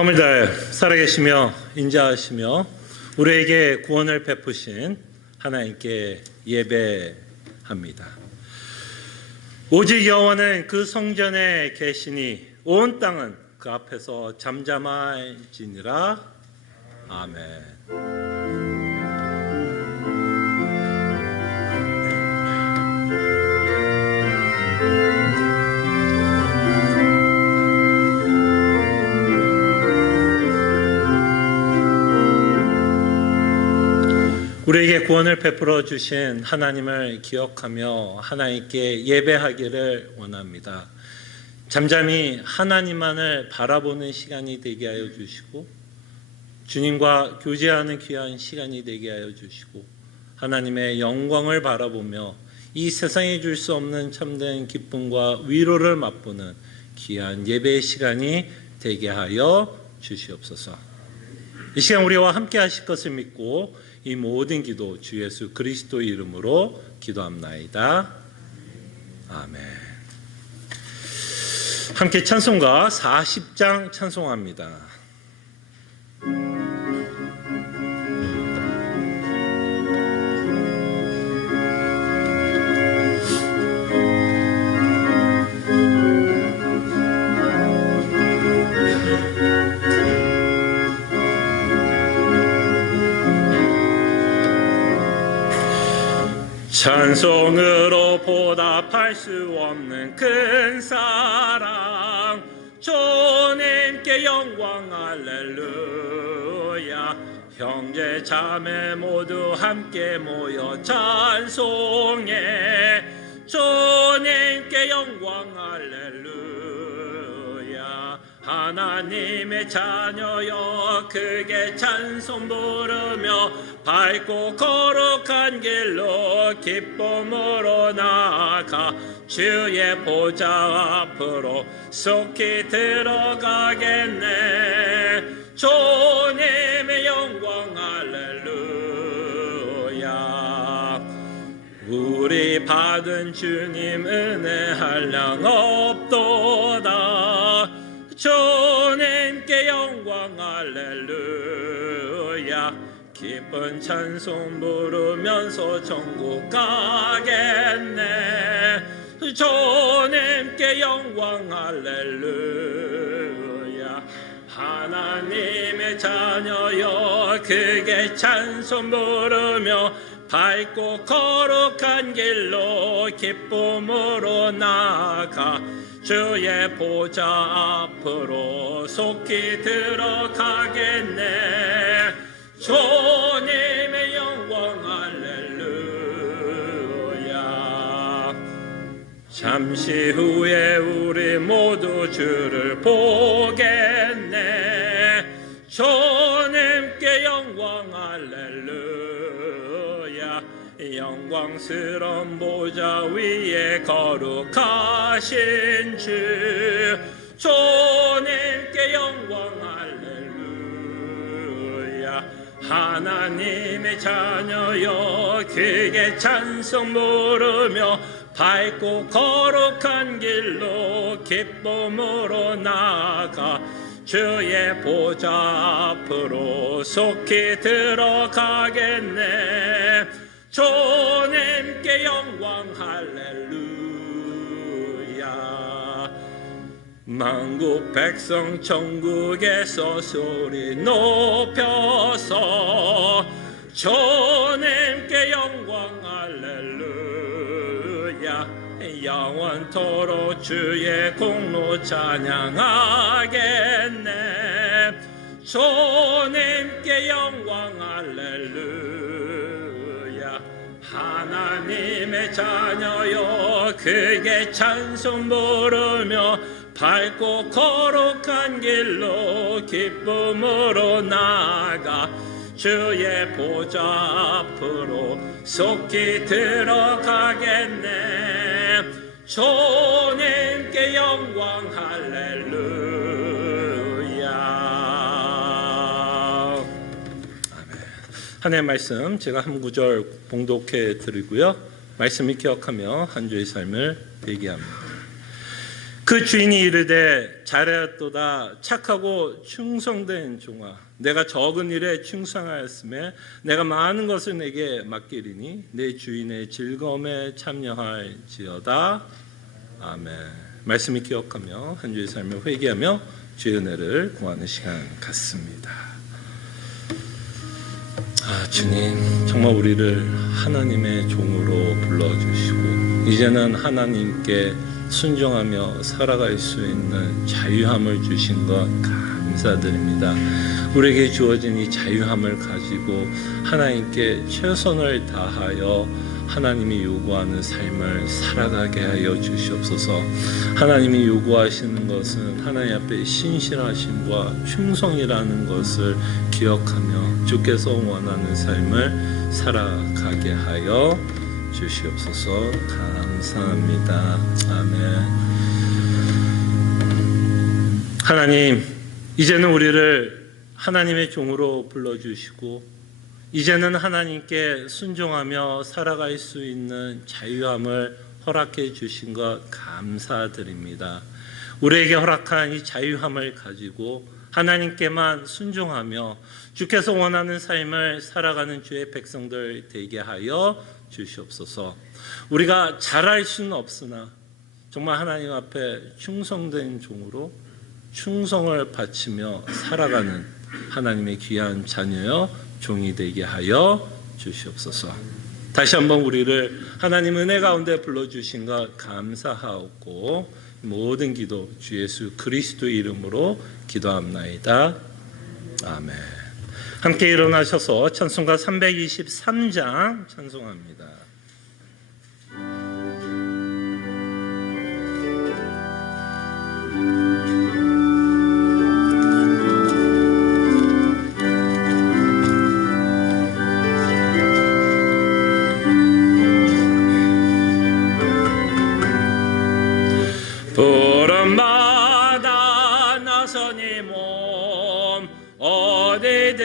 마음을 다해 살아계시며 인자하시며 우리에게 구원을 베푸신 하나님께 예배합니다. 오직 여호와는 그 성전에 계시니 온 땅은 그 앞에서 잠잠할지니라. 아멘. 우리에게 구원을 베풀어 주신 하나님을 기억하며 하나님께 예배하기를 원합니다. 잠잠히 하나님만을 바라보는 시간이 되게 하여 주시고 주님과 교제하는 귀한 시간이 되게 하여 주시고 하나님의 영광을 바라보며 이 세상에 줄 수 없는 참된 기쁨과 위로를 맛보는 귀한 예배의 시간이 되게 하여 주시옵소서. 이 시간 우리와 함께 하실 것을 믿고 이 모든 기도 주 예수 그리스도의 이름으로 기도합나이다. 아멘. 함께 찬송가 40장 찬송합니다. 찬송으로 보답할 수 없는 큰 사랑 주님께 영광 할렐루야. 형제 자매 모두 함께 모여 찬송해 주님께 영광 할렐루야. 하나님의 자녀여 크게 찬송 부르며 밝고 거룩한 길로 기쁨으로 나아가 주의 보좌 앞으로 속히 들어가겠네. 주님의 영광 할렐루야. 우리 받은 주님 은혜 한량 없도다. 주님께 영광 할렐루야. 기쁜 찬송 부르면서 천국 가겠네. 주님께 영광 할렐루야. 하나님의 자녀여 크게 찬송 부르며 밝고 거룩한 길로 기쁨으로 나아가 주의 보좌 앞으로 속히 들어가겠네. 주님의 영광 할렐루야. 잠시 후에 우리 모두 주를 보겠네. 주님께 영광 할렐루야. 영광스러운 보좌 위에 거룩하신 주 주님께 영광 할렐루야. 하나님의 자녀여 크게 찬송 부르며 밝고 거룩한 길로 기쁨으로 나아가 주의 보좌 앞으로 속히 들어가겠네. 주님께 영광 할렐루야. 만국 백성 천국에서 소리 높여서 주님께 영광 할렐루야. 영원토록 주의 공로 찬양하겠네. 주님께 영광 할렐루야. 하나님의 자녀여 크게 찬송 부르며 밝고 거룩한 길로 기쁨으로 나아가 주의 보좌 앞으로 속히 들어가겠네. 주님께 영광 할렐루야. 아멘. 하나님의 말씀 제가 한 구절 봉독해 드리고요. 말씀을 기억하며 한 주의 삶을 대기합니다. 그 주인이 이르되 잘하였도다 착하고 충성된 종아 내가 적은 일에 충성하였음에 내가 많은 것을 내게 맡기리니 내 주인의 즐거움에 참여할지어다. 아멘. 말씀을 기억하며 한 주의 삶을 회개하며 주의 은혜를 구하는 시간 같습니다. 주님, 정말 우리를 하나님의 종으로 불러주시고 이제는 하나님께 순종하며 살아갈 수 있는 자유함을 주신 것 감사드립니다. 우리에게 주어진 이 자유함을 가지고 하나님께 최선을 다하여 하나님이 요구하는 삶을 살아가게 하여 주시옵소서. 하나님이 요구하시는 것은 하나님 앞에 신실하심과 충성이라는 것을 기억하며 주께서 원하는 삶을 살아가게 하여 주시옵소서. 감사합니다. 아멘. 하나님, 이제는 우리를 하나님의 종으로 불러주시고 이제는 하나님께 순종하며 살아갈 수 있는 자유함을 허락해 주신 것 감사드립니다. 우리에게 허락한 이 자유함을 가지고 하나님께만 순종하며 주께서 원하는 삶을 살아가는 주의 백성들 되게 하여 주시옵소서. 우리가 잘할 수는 없으나 정말 하나님 앞에 충성된 종으로 충성을 바치며 살아가는 하나님의 귀한 자녀여 종이 되게 하여 주시옵소서. 다시 한번 우리를 하나님 은혜 가운데 불러주신 것 감사하옵고 모든 기도 주 예수 그리스도의 이름으로 기도합나이다. 아멘. 함께 일어나셔서 찬송가 323장 찬송합니다. 푸른마다 나서니 몸 어디든지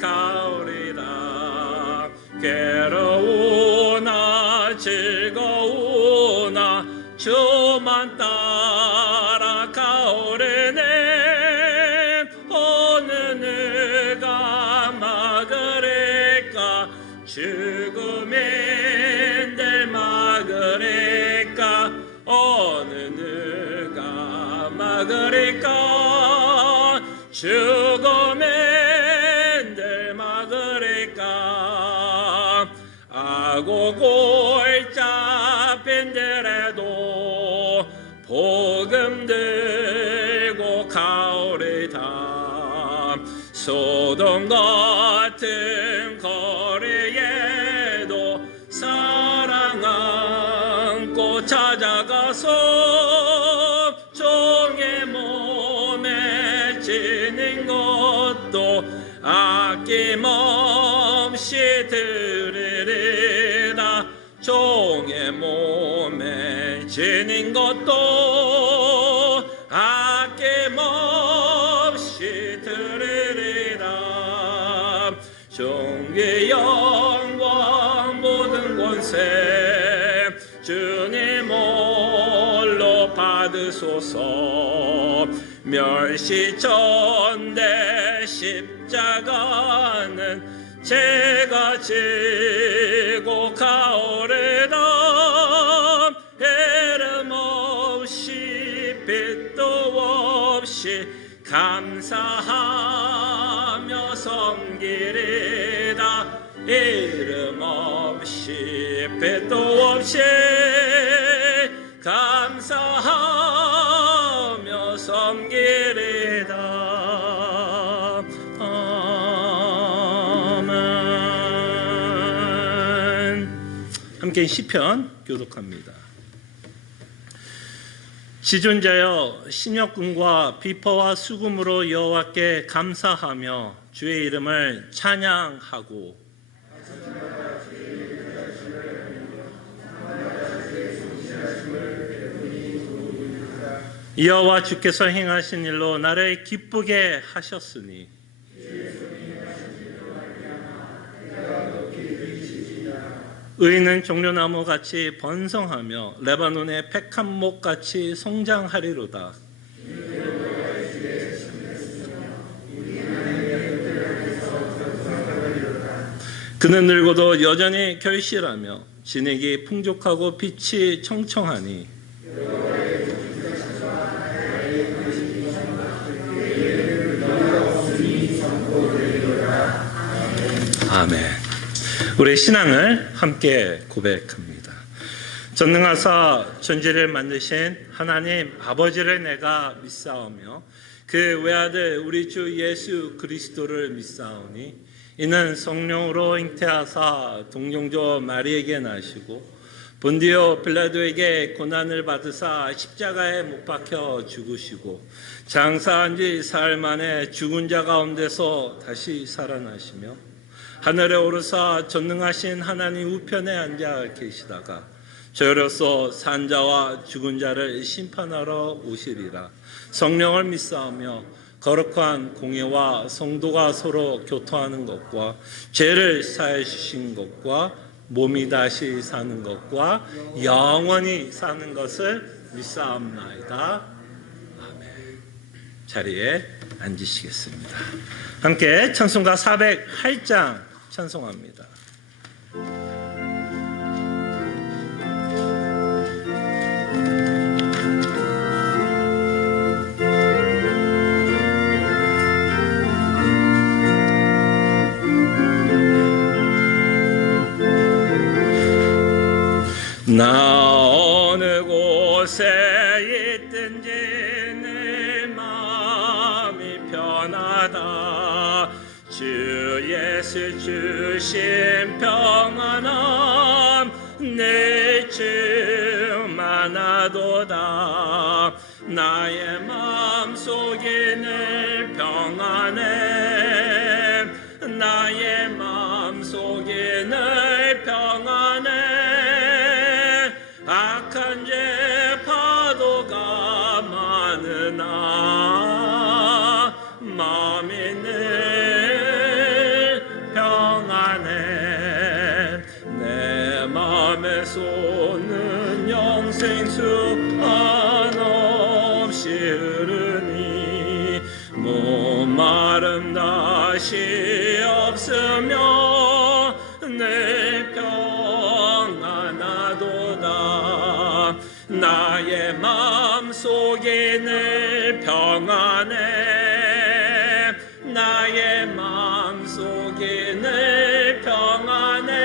가오리라. 괴로우나 즐거우나 주만 따라 가오르네. 어느 누가 막으리까 죽음인들 막으리까 어느 누가 막으리까 죽음인들 막으리까. 아고 골짜 빈들에도 복음 들고 가오리다. 소돔 같은 거리에도 사랑 안고 찾아가서 종의 몸에 지는 것도 아낌없이 들으리라. 종의 몸에 지는 것도 아낌없이 들으리라. 종의 영광 모든 권세 주님 홀로 받으소서. 멸시전대 십자가는 제가 지고 가오르다. 이름 없이 빛도 없이 감사하며 섬기리다. 이름 없이 빛도 없이 감사하며 섬기리다. 아멘. 함께 시편 교독합니다. 지존자여 신역군과 비퍼와 수금으로 여호와께 감사하며 주의 이름을 찬양하고 여호와 주께서 행하신 일로 나를 기쁘게 하셨으니 의인은 종려나무 같이 번성하며 레바논의 백합목 같이 성장하리로다. 그는 늙어도 여전히 결실하며 진액이 풍족하고 빛이 청청하니 아멘. 우리 신앙을 함께 고백합니다. 전능하사 천지를 만드신 하나님 아버지를 내가 믿사오며 그 외아들 우리 주 예수 그리스도를 믿사오니 이는 성령으로 잉태하사 동정조 마리에게 나시고 본디오 빌라도에게 고난을 받으사 십자가에 못 박혀 죽으시고 장사한 지 사흘 만에 죽은 자 가운데서 다시 살아나시며 하늘에 오르사 전능하신 하나님 우편에 앉아 계시다가 저희로서 산 자와 죽은 자를 심판하러 오시리라. 성령을 믿사오며 거룩한 공예와 성도가 서로 교통하는 것과 죄를 사해 주신 것과 몸이 다시 사는 것과 영원히 사는 것을 믿사옵나이다. 아멘. 자리에 앉으시겠습니다. 함께 찬송가 408장 찬송합니다. 나 어느 곳에 있든지 내 마음이 편하다. 주 예수 주신 평안함 내 주만 아도다. 나의 마음속에 늘 평안해. 나의 마음속에 늘 평안해. 악한 죄 파도가 많으나 마음이 늘 평안해. 내 마음에서는 영생수 한없이 흐르니 목마름 다시 없으며 늘 평안하도다. 나의 마음속에 늘 평안해. 나의 마음속에 늘 평안해.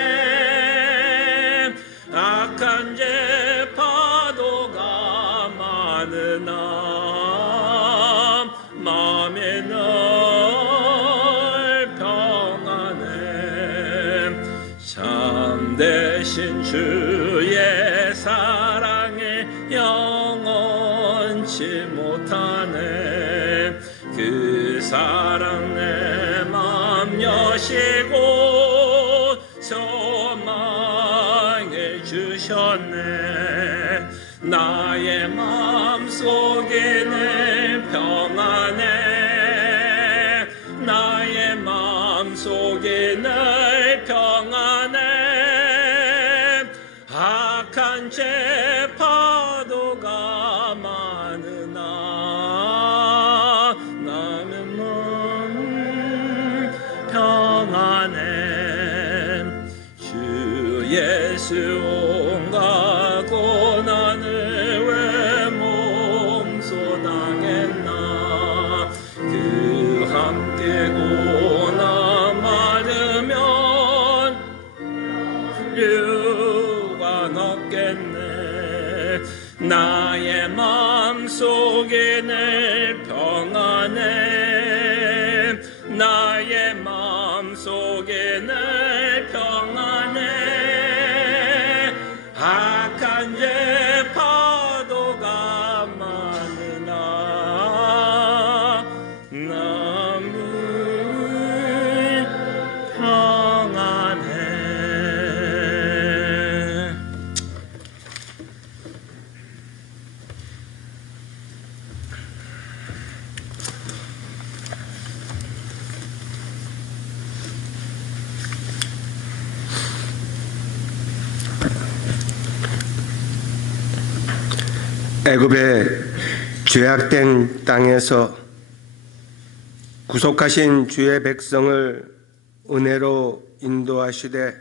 악한 죄 파도가 많으나 마음에 늘 평안해. 참되신 주의 사랑에 영원치 못하네. 그 사랑 내 맘 여시고 소망을 주셨네. 나의 마음속에 늘 평안해. 나의 마음속에 늘 평안해. 악한 죄 파도가 많으나 나는 평안해. 주 예수 온갖 고난을 왜 몸소 당했나. 그 함께 고난 받으면 유관 없겠네. 나의 마음속에 늘 평안해. 나의 마음속에 늘 평안해. 악한 죄 파도가 많으나 남은 평안해. 애굽의 죄악된 땅에서 구속하신 주의 백성을 은혜로 인도하시되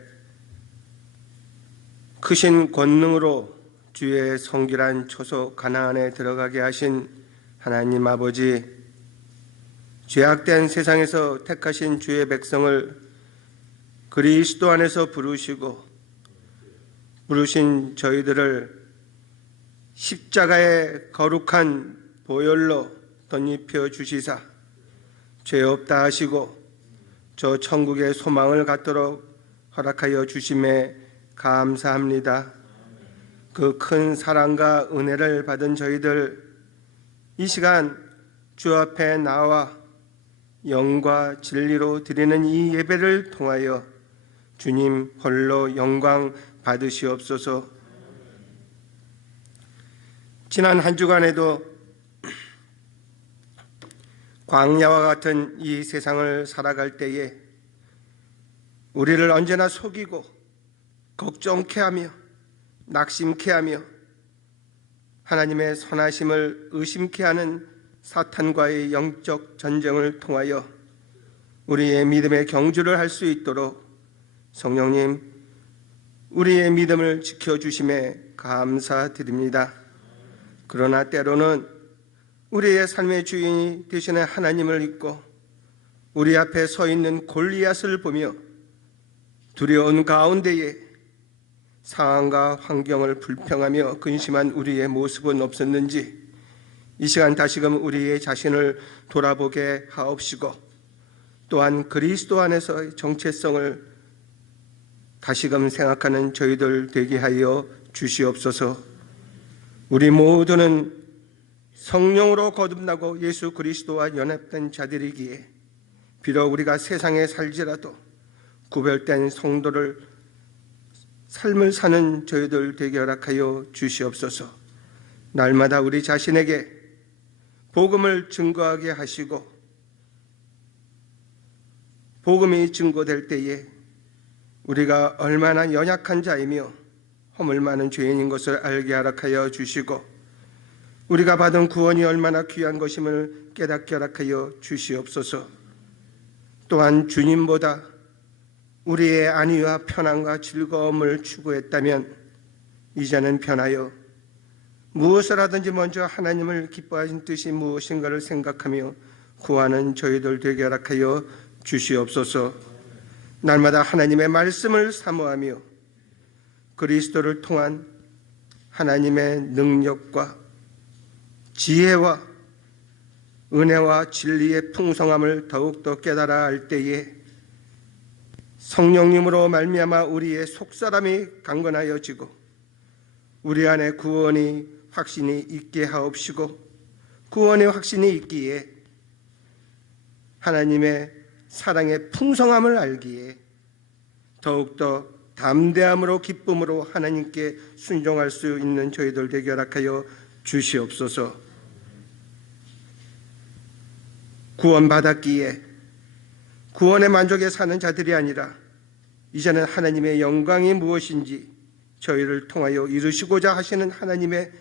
크신 권능으로 주의 성길한 초소 가나안에 들어가게 하신 하나님 아버지, 죄악된 세상에서 택하신 주의 백성을 그리스도 안에서 부르신 저희들을 십자가의 거룩한 보혈로 덧입혀 주시사 죄 없다 하시고 저 천국의 소망을 갖도록 허락하여 주심에 감사합니다. 그 큰 사랑과 은혜를 받은 저희들, 이 시간 주 앞에 나와 영과 진리로 드리는 이 예배를 통하여 주님 홀로 영광 받으시옵소서. 지난 한 주간에도 광야와 같은 이 세상을 살아갈 때에 우리를 언제나 속이고 걱정케 하며 낙심케 하며 하나님의 선하심을 의심케 하는 사탄과의 영적 전쟁을 통하여 우리의 믿음의 경주를 할 수 있도록 성령님, 우리의 믿음을 지켜주심에 감사드립니다. 그러나 때로는 우리의 삶의 주인이 되시는 하나님을 잊고 우리 앞에 서 있는 골리앗을 보며 두려운 가운데에 상황과 환경을 불평하며 근심한 우리의 모습은 없었는지 이 시간 다시금 우리의 자신을 돌아보게 하옵시고 또한 그리스도 안에서의 정체성을 다시금 생각하는 저희들 되게 하여 주시옵소서. 우리 모두는 성령으로 거듭나고 예수 그리스도와 연합된 자들이기에 비록 우리가 세상에 살지라도 구별된 성도를 삶을 사는 저희들 되게 허락하여 주시옵소서. 날마다 우리 자신에게 복음을 증거하게 하시고 복음이 증거될 때에 우리가 얼마나 연약한 자이며 허물 많은 죄인인 것을 알게 허락하여 주시고 우리가 받은 구원이 얼마나 귀한 것임을 깨닫게 허락하여 주시옵소서. 또한 주님보다 우리의 안위와 편안과 즐거움을 추구했다면 이제는 변하여 무엇을 하든지 먼저 하나님을 기뻐하신 뜻이 무엇인가를 생각하며 구하는 저희들 되게 허락하여 주시옵소서. 날마다 하나님의 말씀을 사모하며 그리스도를 통한 하나님의 능력과 지혜와 은혜와 진리의 풍성함을 더욱더 깨달아 알 때에 성령님으로 말미암아 우리의 속사람이 강건하여지고 우리 안에 구원이 확신이 있게 하옵시고 구원의 확신이 있기에 하나님의 사랑의 풍성함을 알기에 더욱더 담대함으로 기쁨으로 하나님께 순종할 수 있는 저희들 되게 허락하여 주시옵소서. 구원받았기에 구원의 만족에 사는 자들이 아니라 이제는 하나님의 영광이 무엇인지 저희를 통하여 이루시고자 하시는 하나님의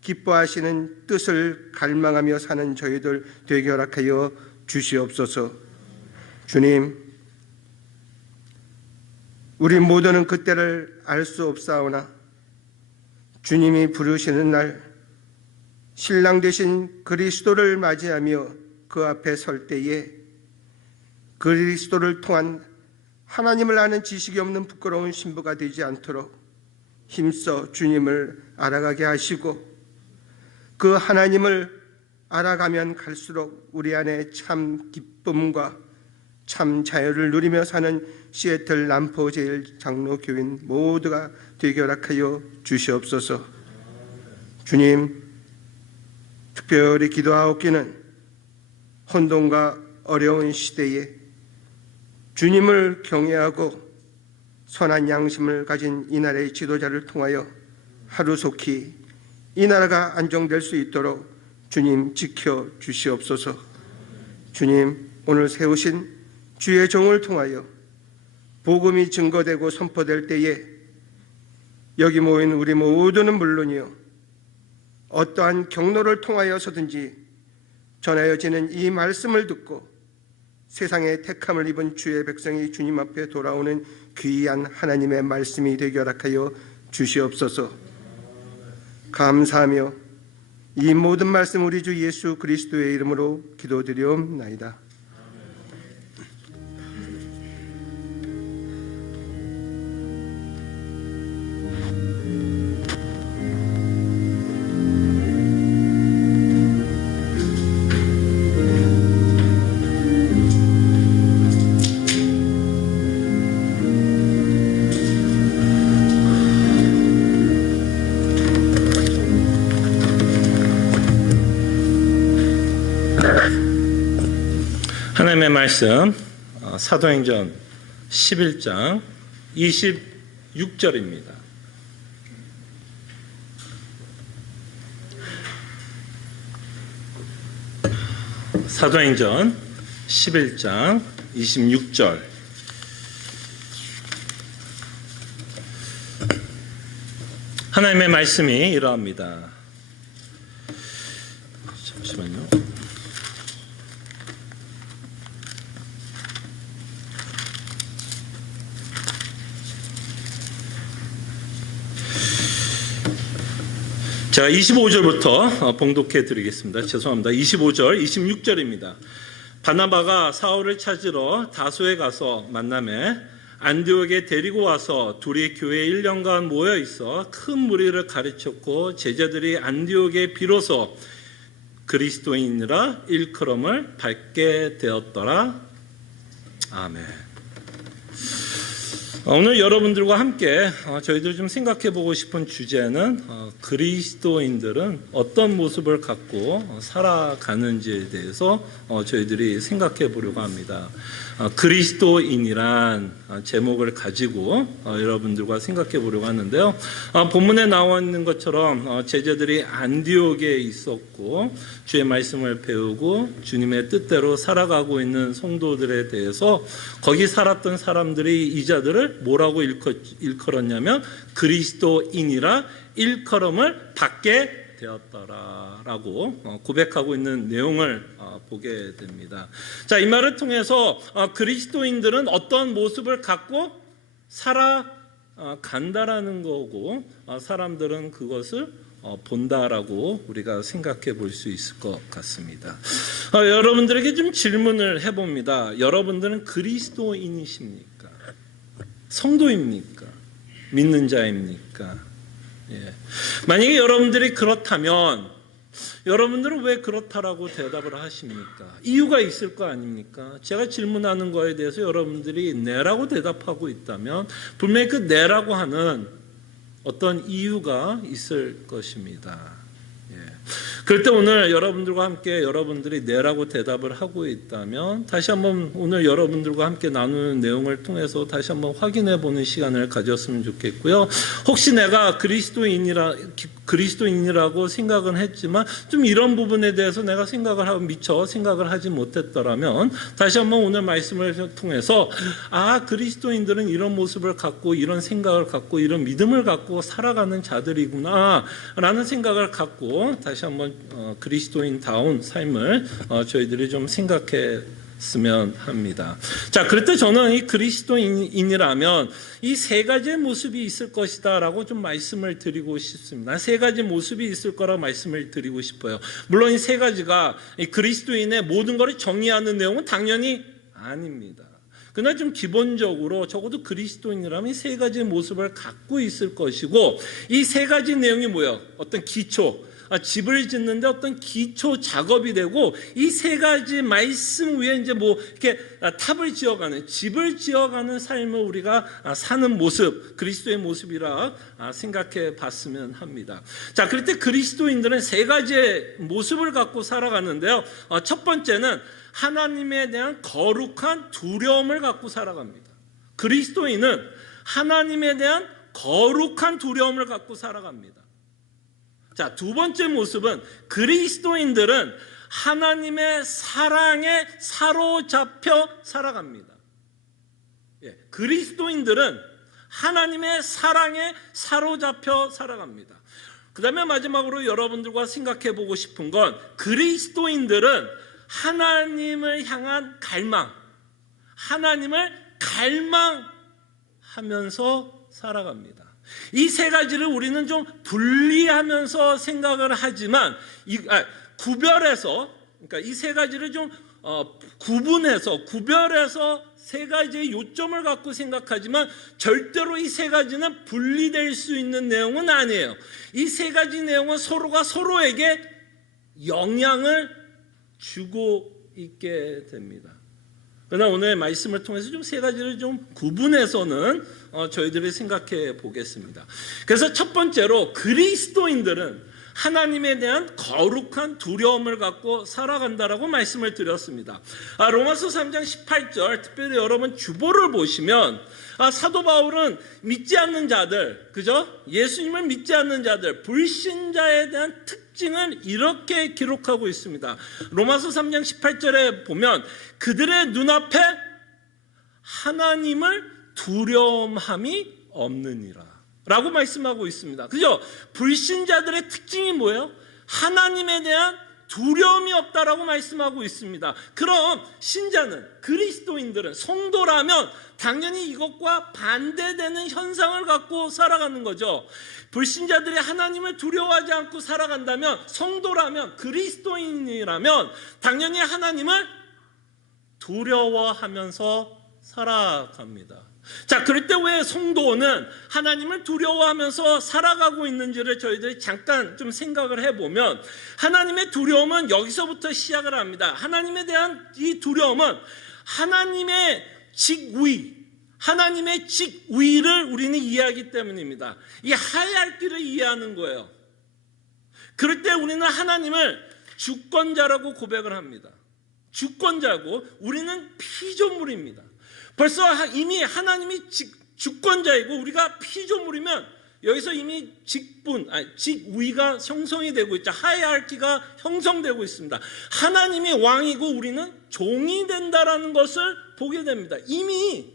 기뻐하시는 뜻을 갈망하며 사는 저희들 되게 허락하여 주시옵소서. 주님, 우리 모두는 그때를 알 수 없사오나 주님이 부르시는 날 신랑 되신 그리스도를 맞이하며 그 앞에 설 때에 그리스도를 통한 하나님을 아는 지식이 없는 부끄러운 신부가 되지 않도록 힘써 주님을 알아가게 하시고 그 하나님을 알아가면 갈수록 우리 안에 참 기쁨과 참 자유를 누리며 사는 시애틀 남포 제일장로교인 모두가 되게 허락하여 주시옵소서. 주님, 특별히 기도하옵기는 혼돈과 어려운 시대에 주님을 경외하고 선한 양심을 가진 이 나라의 지도자를 통하여 하루속히 이 나라가 안정될 수 있도록 주님 지켜 주시옵소서. 주님, 오늘 세우신 주의 종을 통하여 복음이 증거되고 선포될 때에 여기 모인 우리 모두는 물론이요 어떠한 경로를 통하여서든지 전하여지는 이 말씀을 듣고 세상의 택함을 입은 주의 백성이 주님 앞에 돌아오는 귀한 하나님의 말씀이 되게 허락하여 주시옵소서. 감사하며 이 모든 말씀 우리 주 예수 그리스도의 이름으로 기도드리옵나이다. 하나님의 말씀 사도행전 11장 26절입니다. 사도행전 11장 26절. 하나님의 말씀이 이러합니다. 잠시만요. 제가 25절부터 봉독해 드리겠습니다. 죄송합니다. 25절, 26절입니다. 바나바가 사울을 찾으러 다소에 가서 만나매 안디옥에 데리고 와서 둘이 교회에 1년간 모여 있어 큰 무리를 가르쳤고 제자들이 안디옥에 비로소 그리스도인이라 일컬음을 받게 되었더라. 아멘. 오늘 여러분들과 함께 저희들 좀 생각해 보고 싶은 주제는 그리스도인들은 어떤 모습을 갖고 살아가는지에 대해서 저희들이 생각해 보려고 합니다. 그리스도인이란 제목을 가지고 여러분들과 생각해 보려고 하는데요. 본문에 나와 있는 것처럼 제자들이 안디옥에 있었고 주의 말씀을 배우고 주님의 뜻대로 살아가고 있는 성도들에 대해서 거기 살았던 사람들이 이 자들을 뭐라고 일컬었냐면 그리스도인이라 일컬음을 받게 되었더라라고 고백하고 있는 내용을 보게 됩니다. 자, 이 말을 통해서 그리스도인들은 어떤 모습을 갖고 살아간다라는 거고 사람들은 그것을 본다라고 우리가 생각해 볼 수 있을 것 같습니다. 여러분들에게 좀 질문을 해봅니다. 여러분들은 그리스도인이십니까? 성도입니까? 믿는 자입니까? 예. 만약에 여러분들이 그렇다면 여러분들은 왜 그렇다라고 대답을 하십니까? 이유가 있을 거 아닙니까? 제가 질문하는 거에 대해서 여러분들이 네라고 대답하고 있다면 분명히 그 네라고 하는 어떤 이유가 있을 것입니다. 예. 그럴 때 오늘 여러분들과 함께 여러분들이 네라고 대답을 하고 있다면 다시 한번 오늘 여러분들과 함께 나누는 내용을 통해서 다시 한번 확인해 보는 시간을 가졌으면 좋겠고요. 혹시 내가 그리스도인이라고 생각은 했지만 좀 이런 부분에 대해서 내가 미처 생각을 하지 못했더라면 다시 한번 오늘 말씀을 통해서 그리스도인들은 이런 모습을 갖고 이런 생각을 갖고 이런 믿음을 갖고 살아가는 자들이구나 라는 생각을 갖고 다시 한번 그리스도인다운 삶을 저희들이 좀 생각했으면 합니다. 자, 그럴 때 저는 이 그리스도인이라면 이 세 가지의 모습이 있을 것이다 라고 좀 말씀을 드리고 싶습니다. 세 가지 모습이 있을 거라고 말씀을 드리고 싶어요. 물론 이 세 가지가 이 그리스도인의 모든 것을 정의하는 내용은 당연히 아닙니다. 그러나 좀 기본적으로 적어도 그리스도인이라면 이 세 가지의 모습을 갖고 있을 것이고 이 세 가지 내용이 뭐예요? 어떤 기초, 집을 짓는데 어떤 기초 작업이 되고 이 세 가지 말씀 위에 이제 이렇게 탑을 지어가는 집을 지어가는 삶을 우리가 사는 모습, 그리스도의 모습이라 생각해 봤으면 합니다. 자, 그럴 때 그리스도인들은 세 가지의 모습을 갖고 살아가는데요. 첫 번째는 하나님에 대한 거룩한 두려움을 갖고 살아갑니다. 그리스도인은 하나님에 대한 거룩한 두려움을 갖고 살아갑니다. 자, 두 번째 모습은 그리스도인들은 하나님의 사랑에 사로잡혀 살아갑니다. 예, 그리스도인들은 하나님의 사랑에 사로잡혀 살아갑니다. 그 다음에 마지막으로 여러분들과 생각해 보고 싶은 건 그리스도인들은 하나님을 향한 갈망, 하나님을 갈망하면서 살아갑니다. 이 세 가지를 우리는 좀 분리하면서 생각을 하지만 구별해서, 그러니까 이 세 가지를 좀 구별해서 세 가지의 요점을 갖고 생각하지만 절대로 이 세 가지는 분리될 수 있는 내용은 아니에요. 이 세 가지 내용은 서로가 서로에게 영향을 주고 있게 됩니다. 그러나 오늘 말씀을 통해서 좀 세 가지를 좀 구분해서는 저희들이 생각해 보겠습니다. 그래서 첫 번째로 그리스도인들은 하나님에 대한 거룩한 두려움을 갖고 살아간다라고 말씀을 드렸습니다. 로마서 3장 18절, 특별히 여러분 주보를 보시면 사도 바울은 믿지 않는 자들, 그죠? 예수님을 믿지 않는 자들, 불신자에 대한 특징을 이렇게 기록하고 있습니다. 로마서 3장 18절에 보면 그들의 눈앞에 하나님을 두려움함이 없느니라 라고 말씀하고 있습니다. 그죠? 불신자들의 특징이 뭐예요? 하나님에 대한 두려움이 없다라고 말씀하고 있습니다. 그럼 신자는, 그리스도인들은, 성도라면 당연히 이것과 반대되는 현상을 갖고 살아가는 거죠. 불신자들이 하나님을 두려워하지 않고 살아간다면, 성도라면, 그리스도인이라면 당연히 하나님을 두려워하면서 살아갑니다. 자, 그럴 때 왜 성도는 하나님을 두려워하면서 살아가고 있는지를 저희들이 잠깐 좀 생각을 해보면, 하나님의 두려움은 여기서부터 시작을 합니다. 하나님에 대한 이 두려움은 하나님의 직위를 우리는 이해하기 때문입니다. 이 하이라키를 이해하는 거예요. 그럴 때 우리는 하나님을 주권자라고 고백을 합니다. 주권자고 우리는 피조물입니다. 벌써 이미 하나님이 주권자이고 우리가 피조물이면 여기서 이미 직위가 형성이 되고 있죠. 하이라키가 형성되고 있습니다. 하나님이 왕이고 우리는 종이 된다라는 것을 보게 됩니다. 이미,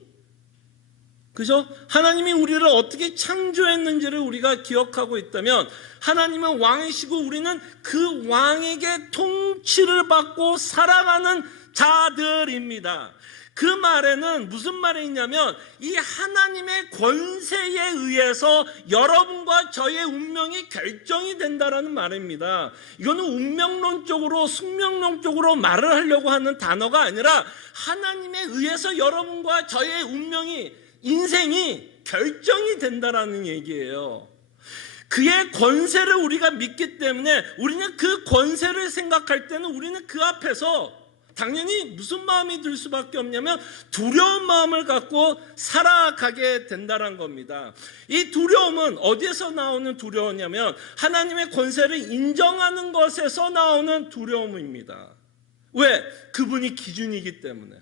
그죠? 하나님이 우리를 어떻게 창조했는지를 우리가 기억하고 있다면 하나님은 왕이시고 우리는 그 왕에게 통치를 받고 살아가는 자들입니다. 그 말에는 무슨 말이 있냐면 이 하나님의 권세에 의해서 여러분과 저의 운명이 결정이 된다라는 말입니다. 이거는 운명론적으로 숙명론적으로 말을 하려고 하는 단어가 아니라 하나님에 의해서 여러분과 저의 운명이, 인생이 결정이 된다라는 얘기예요. 그의 권세를 우리가 믿기 때문에 우리는 그 권세를 생각할 때는 우리는 그 앞에서 당연히 무슨 마음이 들 수밖에 없냐면 두려운 마음을 갖고 살아가게 된다는 겁니다. 이 두려움은 어디에서 나오는 두려움이냐면 하나님의 권세를 인정하는 것에서 나오는 두려움입니다. 왜? 그분이 기준이기 때문에.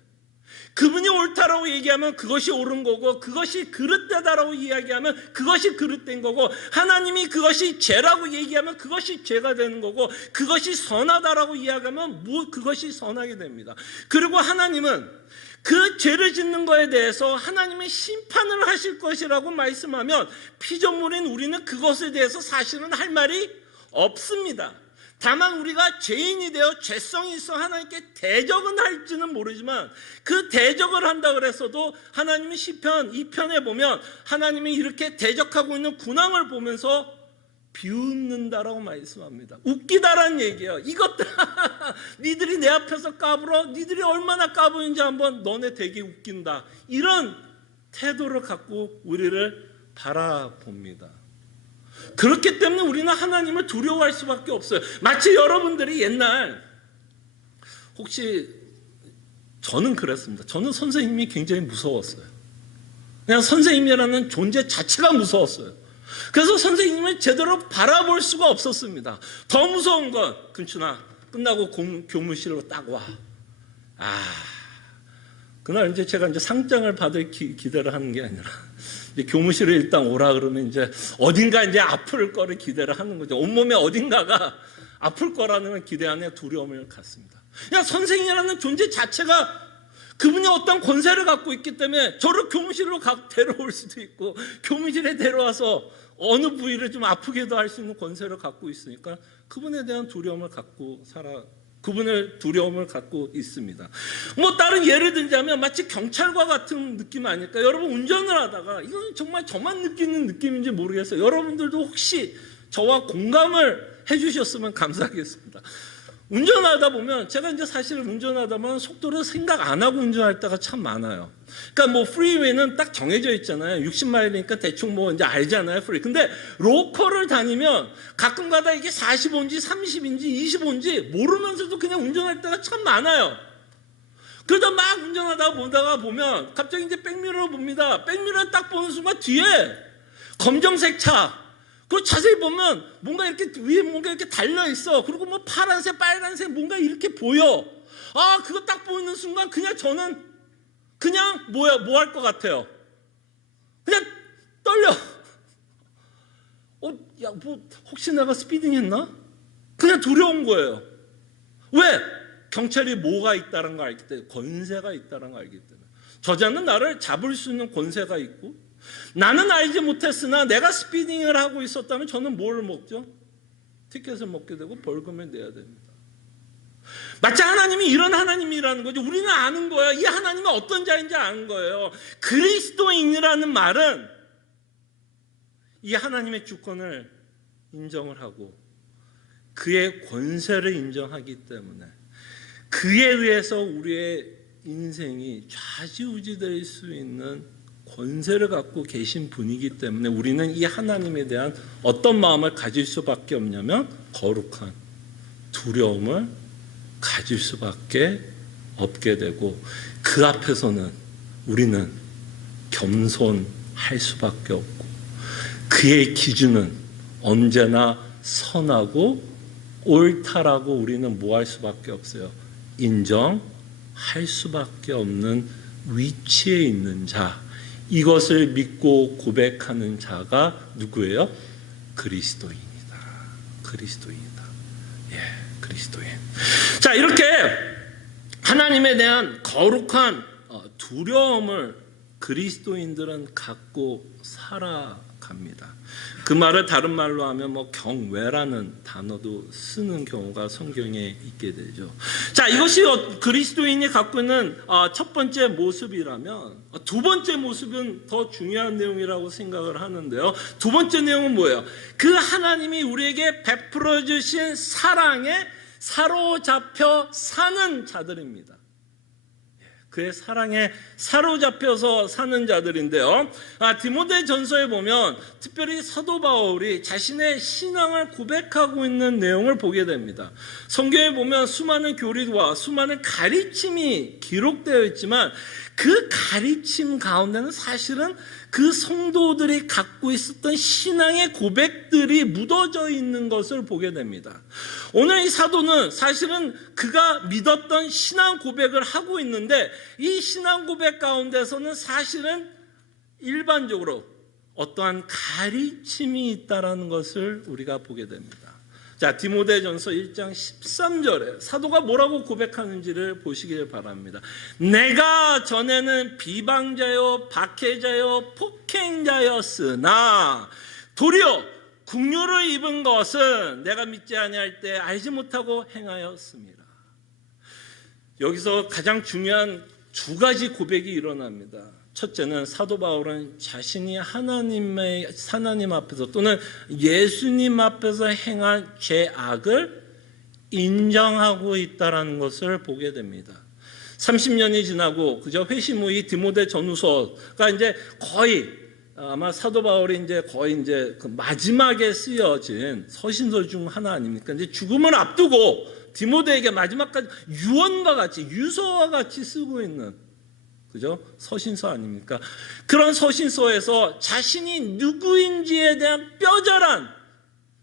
그분이 옳다라고 얘기하면 그것이 옳은 거고, 그것이 그릇되다라고 이야기하면 그것이 그릇된 거고, 하나님이 그것이 죄라고 얘기하면 그것이 죄가 되는 거고, 그것이 선하다라고 이야기하면 그것이 선하게 됩니다. 그리고 하나님은 그 죄를 짓는 거에 대해서 하나님의 심판을 하실 것이라고 말씀하면 피조물인 우리는 그것에 대해서 사실은 할 말이 없습니다. 다만 우리가 죄인이 되어 죄성이 있어 하나님께 대적은 할지는 모르지만 그 대적을 한다 그랬어도 하나님이 시편 2편에 보면 하나님이 이렇게 대적하고 있는 군왕을 보면서 비웃는다라고 말씀합니다. 웃기다라는 얘기예요. 이것들 니들이 내 앞에서 까불어, 니들이 얼마나 까부는지 한번 너네 되게 웃긴다, 이런 태도를 갖고 우리를 바라봅니다. 그렇기 때문에 우리는 하나님을 두려워할 수밖에 없어요. 마치 여러분들이 옛날, 혹시 저는 그랬습니다. 저는 선생님이 굉장히 무서웠어요. 그냥 선생님이라는 존재 자체가 무서웠어요. 그래서 선생님을 제대로 바라볼 수가 없었습니다. 더 무서운 건, 근춘아 끝나고 교무실로 딱 와. 그날 이제 제가 상장을 받을 기대를 하는 게 아니라 이제 교무실에 일단 오라 그러면 이제 어딘가 이제 아플 거를 기대를 하는 거죠. 온몸에 어딘가가 아플 거라는 기대 안에 두려움을 갖습니다. 그냥 선생이라는 존재 자체가 그분이 어떤 권세를 갖고 있기 때문에 저를 교무실로 데려올 수도 있고, 교무실에 데려와서 어느 부위를 좀 아프게도 할 수 있는 권세를 갖고 있으니까 그분에 대한 두려움을 갖고 그분을 두려움을 갖고 있습니다. 뭐 다른 예를 들자면 마치 경찰과 같은 느낌 아닐까? 여러분 운전을 하다가 이건 정말 저만 느끼는 느낌인지 모르겠어요. 여러분들도 혹시 저와 공감을 해주셨으면 감사하겠습니다. 운전하다 보면 제가 이제 사실 운전하다 보면 속도를 생각 안 하고 운전할 때가 참 많아요. 그러니까 뭐 프리웨이는 딱 정해져 있잖아요. 60마일이니까 대충 뭐 이제 알잖아요. 프리. 근데 로컬을 다니면 가끔가다 이게 45인지 30인지 25인지 모르면서도 그냥 운전할 때가 참 많아요. 그러다 막 운전하다 보다가 보면 갑자기 이제 백미러를 봅니다. 백미러 딱 보는 순간 뒤에 검정색 차. 그리고 자세히 보면 뭔가 이렇게 위에 뭔가 이렇게 달려 있어. 그리고 뭐 파란색, 빨간색 뭔가 이렇게 보여. 아, 그거 딱 보이는 순간 그냥 저는 그냥 뭐 할 것 같아요? 그냥 떨려. 야, 뭐 혹시 내가 스피딩 했나? 그냥 두려운 거예요. 왜? 경찰이 뭐가 있다는 걸 알기 때문에, 권세가 있다는 걸 알기 때문에. 저자는 나를 잡을 수 있는 권세가 있고, 나는 알지 못했으나 내가 스피딩을 하고 있었다면 저는 뭘 먹죠? 티켓을 먹게 되고 벌금을 내야 됩니다. 마치 하나님이 이런 하나님이라는 거죠. 우리는 아는 거예요. 이 하나님이 어떤 자인지 아는 거예요. 그리스도인이라는 말은 이 하나님의 주권을 인정을 하고 그의 권세를 인정하기 때문에 그에 의해서 우리의 인생이 좌지우지될 수 있는 권세를 갖고 계신 분이기 때문에 우리는 이 하나님에 대한 어떤 마음을 가질 수밖에 없냐면 거룩한 두려움을 가질 수밖에 없게 되고 그 앞에서는 우리는 겸손할 수밖에 없고 그의 기준은 언제나 선하고 옳다라고 우리는 뭐 할 수밖에 없어요? 인정할 수밖에 없는 위치에 있는 자, 이것을 믿고 고백하는 자가 누구예요? 그리스도인이다. 그리스도인이다. 예, 그리스도인. 자, 이렇게 하나님에 대한 거룩한 두려움을 그리스도인들은 갖고 살아갑니다. 그 말을 다른 말로 하면 뭐 경외라는 단어도 쓰는 경우가 성경에 있게 되죠. 자, 이것이 그리스도인이 갖고 있는 첫 번째 모습이라면 두 번째 모습은 더 중요한 내용이라고 생각을 하는데요. 두 번째 내용은 뭐예요? 그 하나님이 우리에게 베풀어 주신 사랑에 사로잡혀 사는 자들입니다. 그의 사랑에 사로잡혀서 사는 자들인데요. 디모데전서에 보면 특별히 사도 바울이 자신의 신앙을 고백하고 있는 내용을 보게 됩니다. 성경에 보면 수많은 교리와 수많은 가르침이 기록되어 있지만 그 가르침 가운데는 사실은 그 성도들이 갖고 있었던 신앙의 고백들이 묻어져 있는 것을 보게 됩니다. 오늘 이 사도는 사실은 그가 믿었던 신앙 고백을 하고 있는데 이 신앙 고백 가운데서는 사실은 일반적으로 어떠한 가르침이 있다는 것을 우리가 보게 됩니다. 자, 디모데전서 1장 13절에 사도가 뭐라고 고백하는지를 보시길 바랍니다. 내가 전에는 비방자요 박해자요 폭행자였으나 도리어 국류를 입은 것은 내가 믿지 아니할 때 알지 못하고 행하였습니다. 여기서 가장 중요한 두 가지 고백이 일어납니다. 첫째는 사도 바울은 자신이 하나님 앞에서 또는 예수님 앞에서 행한 죄악을 인정하고 있다는 것을 보게 됩니다. 30년이 지나고 그저 회심 후 이 디모데 전후서가 이제 거의 아마 사도 바울이 이제 거의 이제 그 마지막에 쓰여진 서신서 중 하나 아닙니까? 이제 죽음을 앞두고 디모데에게 마지막까지 유언과 같이 유서와 같이 쓰고 있는 그죠? 서신서 아닙니까? 그런 서신서에서 자신이 누구인지에 대한 뼈저란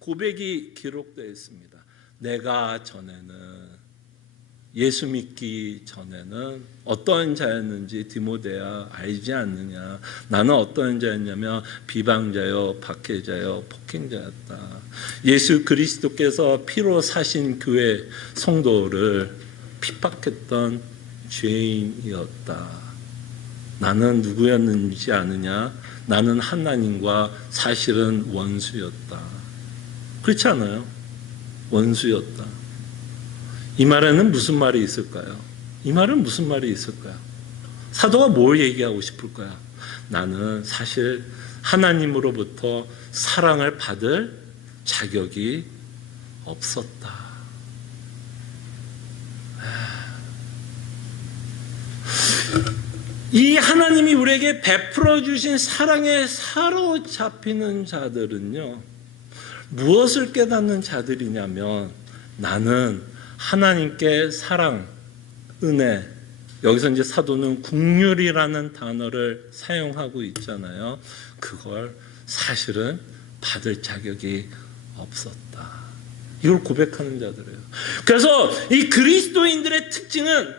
고백이 기록되어 있습니다. 내가 전에는 예수 믿기 전에는 어떤 자였는지 디모데야 알지 않느냐. 나는 어떤 자였냐면 비방자요 박해자요 폭행자였다. 예수 그리스도께서 피로 사신 교회 성도를 핍박했던 죄인이었다. 나는 누구였는지 아느냐? 나는 하나님과 사실은 원수였다. 그렇지 않아요? 원수였다. 이 말에는 무슨 말이 있을까요? 이 말은 무슨 말이 있을까요? 사도가 뭘 얘기하고 싶을까요? 나는 사실 하나님으로부터 사랑을 받을 자격이 없었다. 이 하나님이 우리에게 베풀어 주신 사랑에 사로잡히는 자들은요, 무엇을 깨닫는 자들이냐면, 나는 하나님께 사랑, 은혜, 여기서 이제 사도는 긍휼이라는 단어를 사용하고 있잖아요. 그걸 사실은 받을 자격이 없었다. 이걸 고백하는 자들이에요. 그래서 이 그리스도인들의 특징은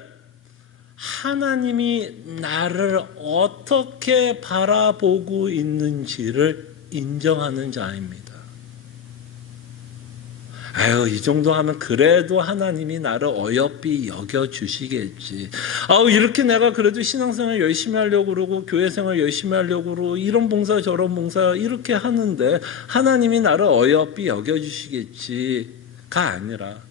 하나님이 나를 어떻게 바라보고 있는지를 인정하는 자입니다. 아유, 이 정도 하면 그래도 하나님이 나를 어여삐 여겨주시겠지. 아우, 이렇게 내가 그래도 신앙생활 열심히 하려고 그러고 교회생활 열심히 하려고 그러고 이런 봉사 저런 봉사 이렇게 하는데 하나님이 나를 어여삐 여겨주시겠지가 아니라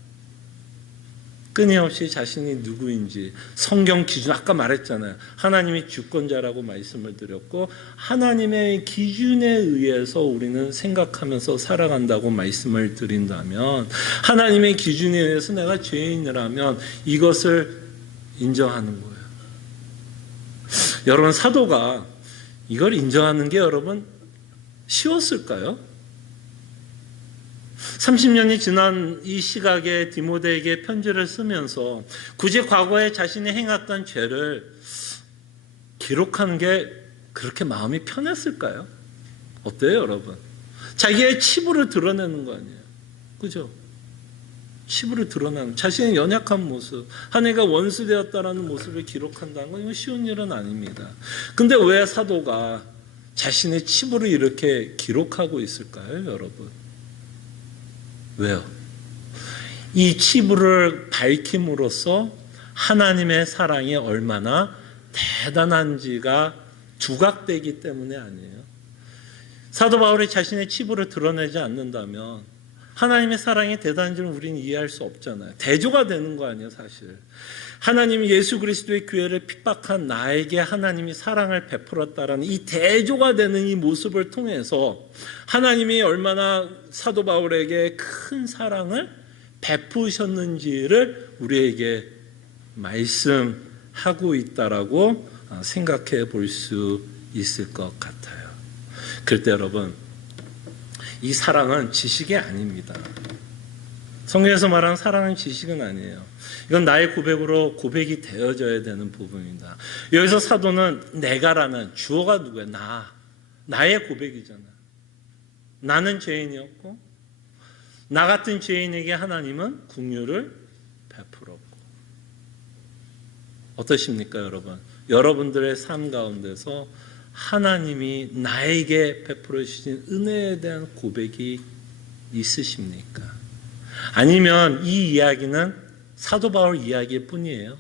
끊임없이 자신이 누구인지 성경 기준, 아까 말했잖아요. 하나님이 주권자라고 말씀을 드렸고 하나님의 기준에 의해서 우리는 생각하면서 살아간다고 말씀을 드린다면, 하나님의 기준에 의해서 내가 죄인이라면 이것을 인정하는 거예요. 여러분, 사도가 이걸 인정하는 게 여러분 쉬웠을까요? 30년이 지난 이 시각에 디모데에게 편지를 쓰면서 굳이 과거에 자신이 행했던 죄를 기록하는 게 그렇게 마음이 편했을까요? 어때요, 여러분? 자기의 치부를 드러내는 거 아니에요? 그죠? 치부를 드러내는, 자신의 연약한 모습, 하나님과 원수되었다라는 모습을 기록한다는 건 이건 쉬운 일은 아닙니다. 근데 왜 사도가 자신의 치부를 이렇게 기록하고 있을까요, 여러분? 왜요? 이 치부를 밝힘으로써 하나님의 사랑이 얼마나 대단한지가 두각되기 때문에 아니에요. 사도 바울이 자신의 치부를 드러내지 않는다면 하나님의 사랑이 대단한지는 우리는 이해할 수 없잖아요. 대조가 되는 거 아니에요, 사실. 하나님이 예수 그리스도의 교회를 핍박한 나에게 하나님이 사랑을 베풀었다라는 이 대조가 되는 이 모습을 통해서 하나님이 얼마나 사도 바울에게 큰 사랑을 베푸셨는지를 우리에게 말씀하고 있다라고 생각해 볼 수 있을 것 같아요. 그럴 때 여러분, 이 사랑은 지식이 아닙니다. 성경에서 말하는 사랑은 지식은 아니에요. 이건 나의 고백으로 고백이 되어져야 되는 부분입니다. 여기서 사도는 내가라는 주어가 누구야? 나의 고백이잖아. 나는 죄인이었고 나 같은 죄인에게 하나님은 긍휼을 베풀었고. 어떠십니까, 여러분? 여러분들의 삶 가운데서 하나님이 나에게 베풀어 주신 은혜에 대한 고백이 있으십니까? 아니면 이 이야기는 사도 바울 이야기일 뿐이에요?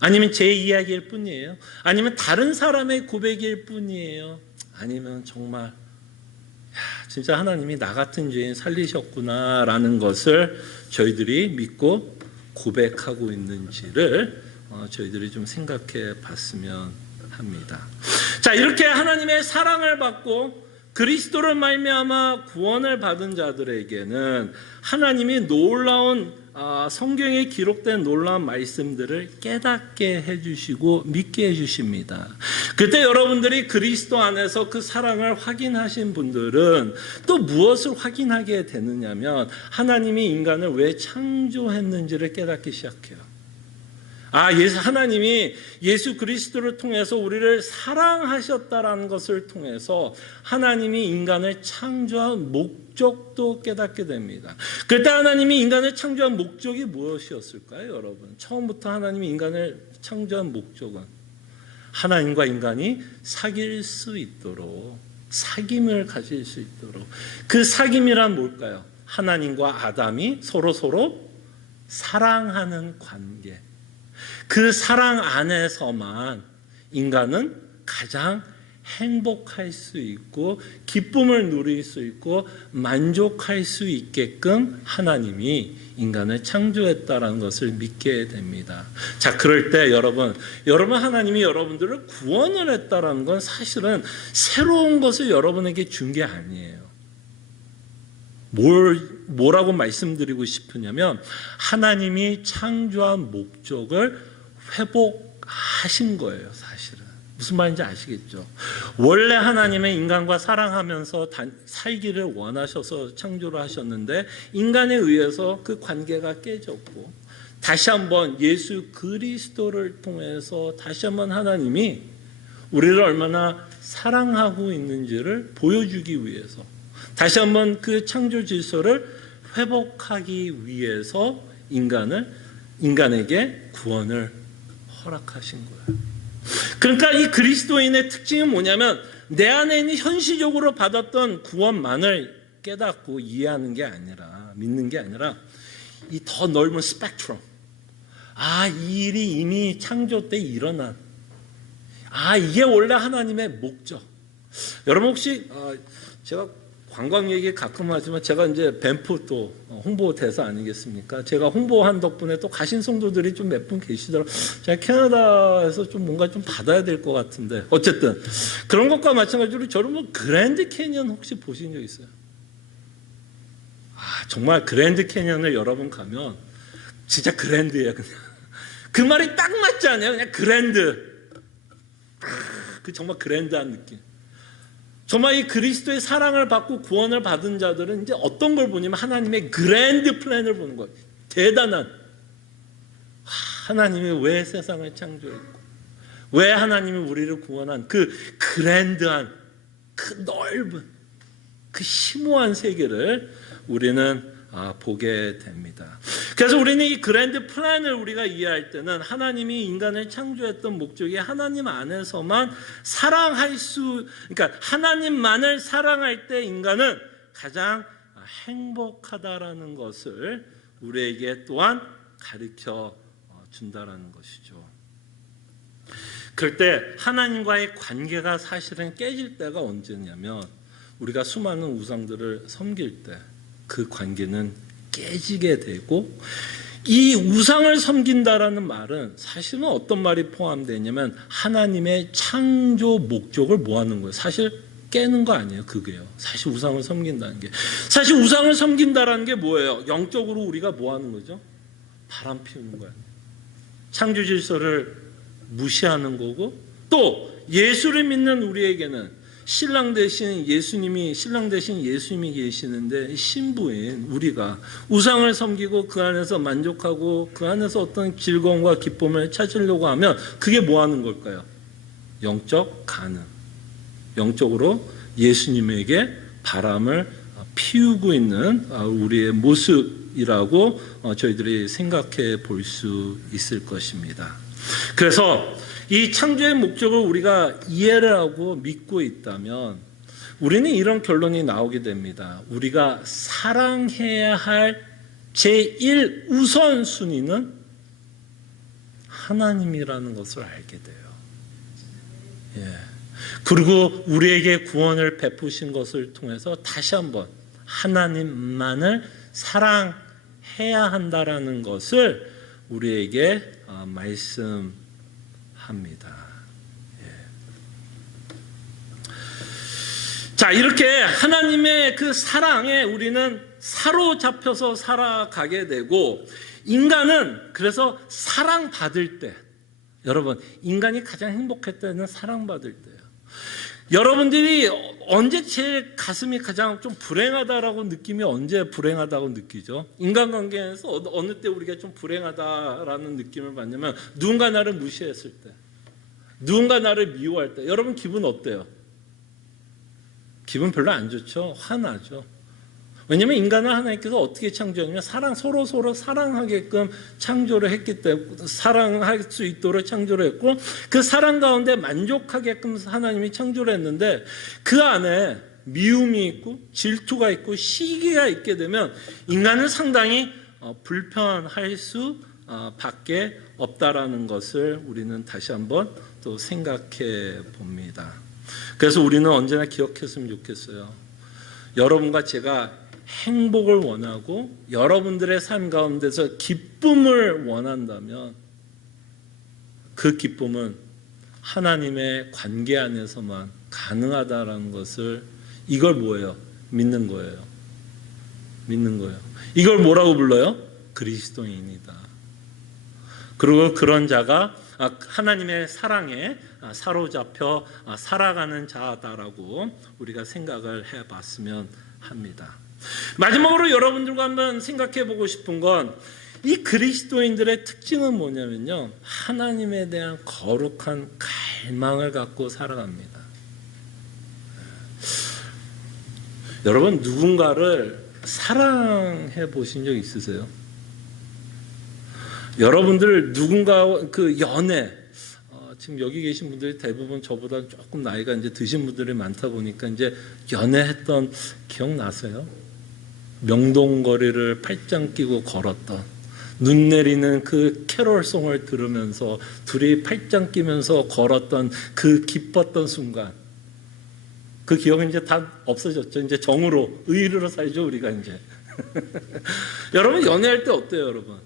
아니면 제 이야기일 뿐이에요? 아니면 다른 사람의 고백일 뿐이에요? 아니면 정말 진짜 하나님이 나 같은 죄인 살리셨구나라는 것을 저희들이 믿고 고백하고 있는지를 저희들이 좀 생각해 봤으면 합니다. 자, 이렇게 하나님의 사랑을 받고 그리스도를 말미암아 구원을 받은 자들에게는 하나님이 놀라운 성경에 기록된 놀라운 말씀들을 깨닫게 해주시고 믿게 해주십니다. 그때 여러분들이 그리스도 안에서 그 사랑을 확인하신 분들은 또 무엇을 확인하게 되느냐면 하나님이 인간을 왜 창조했는지를 깨닫기 시작해요. 하나님이 예수 그리스도를 통해서 우리를 사랑하셨다라는 것을 통해서 하나님이 인간을 창조한 목적도 깨닫게 됩니다. 그때 하나님이 인간을 창조한 목적이 무엇이었을까요, 여러분? 처음부터 하나님이 인간을 창조한 목적은 하나님과 인간이 사귈 수 있도록, 사귐을 가질 수 있도록. 그 사귐이란 뭘까요? 하나님과 아담이 서로 사랑하는 관계. 그 사랑 안에서만 인간은 가장 행복할 수 있고 기쁨을 누릴 수 있고 만족할 수 있게끔 하나님이 인간을 창조했다라는 것을 믿게 됩니다. 자, 그럴 때 여러분 하나님이 여러분들을 구원을 했다라는 건 사실은 새로운 것을 여러분에게 준 게 아니에요. 뭐라고 말씀드리고 싶으냐면 하나님이 창조한 목적을 회복하신 거예요, 사실은. 무슨 말인지 아시겠죠? 원래 하나님은 인간과 사랑하면서 살기를 원하셔서 창조를 하셨는데 인간에 의해서 그 관계가 깨졌고 다시 한번 예수 그리스도를 통해서 다시 한번 하나님이 우리를 얼마나 사랑하고 있는지를 보여주기 위해서 다시 한번 그 창조 질서를 회복하기 위해서 인간에게 구원을 허락하신 거예요. 그러니까 이 그리스도인의 특징은 뭐냐면 내 안에 있는 현실적으로 받았던 구원만을 깨닫고 이해하는 게 아니라 믿는 게 아니라 이 더 넓은 스펙트럼. 이 일이 이미 창조 때 일어난. 이게 원래 하나님의 목적. 여러분 혹시 제가 관광 얘기 가끔 하지만 제가 이제 밴프 또 홍보 대사 아니겠습니까? 제가 홍보한 덕분에 또 가신 성도들이 좀 몇 분 계시더라고요. 제가 캐나다에서 좀 뭔가 좀 받아야 될 것 같은데 어쨌든 그런 것과 마찬가지로 여러분 그랜드 캐니언 혹시 보신 적 있어요? 정말 그랜드 캐니언을 여러분 가면 진짜 그랜드예요. 그냥 그 말이 딱 맞지 않아요? 그냥 그랜드. 그 정말 그랜드한 느낌. 정말 이 그리스도의 사랑을 받고 구원을 받은 자들은 이제 어떤 걸 보냐면 하나님의 그랜드 플랜을 보는 거예요. 대단한. 하나님이 왜 세상을 창조했고 왜 하나님이 우리를 구원한 그 그랜드한 그 넓은 그 심오한 세계를 우리는 보게 됩니다. 그래서 우리는 이 그랜드 플랜을 우리가 이해할 때는 하나님이 인간을 창조했던 목적이 하나님 안에서만 그러니까 하나님만을 사랑할 때 인간은 가장 행복하다라는 것을 우리에게 또한 가르쳐 준다라는 것이죠. 그럴 때 하나님과의 관계가 사실은 깨질 때가 언제냐면 우리가 수많은 우상들을 섬길 때 그 관계는 깨지게 되고 이 우상을 섬긴다라는 말은 사실은 어떤 말이 포함되냐면 하나님의 창조 목적을 뭐 하는 거예요? 사실 깨는 거 아니에요. 그게요. 사실 우상을 섬긴다는 게. 사실 우상을 섬긴다라는 게 뭐예요? 영적으로 우리가 뭐 하는 거죠? 바람 피우는 거예요. 창조 질서를 무시하는 거고 또 예수를 믿는 우리에게는 신랑 대신 예수님이 계시는데 신부인 우리가 우상을 섬기고 그 안에서 만족하고 그 안에서 어떤 즐거움과 기쁨을 찾으려고 하면 그게 뭐 하는 걸까요? 영적 간음. 영적으로 예수님에게 바람을 피우고 있는 우리의 모습이라고 저희들이 생각해 볼 수 있을 것입니다. 그래서 이 창조의 목적을 우리가 이해를 하고 믿고 있다면 우리는 이런 결론이 나오게 됩니다. 우리가 사랑해야 할 제1 우선순위는 하나님이라는 것을 알게 돼요. 그리고 우리에게 구원을 베푸신 것을 통해서 다시 한번 하나님만을 사랑해야 한다라는 것을 우리에게 말씀합니다. 자, 이렇게 하나님의 그 사랑에 우리는 사로잡혀서 살아가게 되고 인간은 그래서 사랑받을 때 여러분 인간이 가장 행복할 때는 사랑받을 때예요. 여러분들이 언제 제 가슴이 가장 좀 불행하다라고 느낌이 언제 불행하다고 느끼죠? 인간관계에서 어느 때 우리가 좀 불행하다라는 느낌을 받냐면 누군가 나를 무시했을 때, 누군가 나를 미워할 때 여러분 기분 어때요? 기분 별로 안 좋죠? 화나죠? 왜냐하면 인간을 하나님께서 어떻게 창조했냐면 서로 사랑하게끔 창조를 했기 때문에 사랑할 수 있도록 창조를 했고 그 사랑 가운데 만족하게끔 하나님이 창조를 했는데 그 안에 미움이 있고 질투가 있고 시기가 있게 되면 인간은 상당히 불편할 수 밖에 없다라는 것을 우리는 다시 한번 또 생각해 봅니다. 그래서 우리는 언제나 기억했으면 좋겠어요. 여러분과 제가 행복을 원하고 여러분들의 삶 가운데서 기쁨을 원한다면 그 기쁨은 하나님의 관계 안에서만 가능하다라는 것을, 이걸 뭐예요? 믿는 거예요. 믿는 거예요. 이걸 뭐라고 불러요? 그리스도인이다. 그리고 그런 자가 하나님의 사랑에 사로잡혀 살아가는 자다라고 우리가 생각을 해봤으면 합니다. 마지막으로 여러분들과 한번 생각해 보고 싶은 건, 이 그리스도인들의 특징은 뭐냐면요, 하나님에 대한 거룩한 갈망을 갖고 살아갑니다. 여러분, 누군가를 사랑해 보신 적 있으세요? 여러분들 누군가 그 연애, 지금 여기 계신 분들이 대부분 저보다 조금 나이가 이제 드신 분들이 많다 보니까 이제 연애했던 기억나세요? 명동거리를 팔짱 끼고 걸었던, 눈 내리는 그 캐롤송을 들으면서 둘이 팔짱 끼면서 걸었던 그 기뻤던 순간, 그 기억은 이제 다 없어졌죠. 이제 정으로, 의로 살죠, 우리가 이제. 여러분, 연애할 때 어때요, 여러분?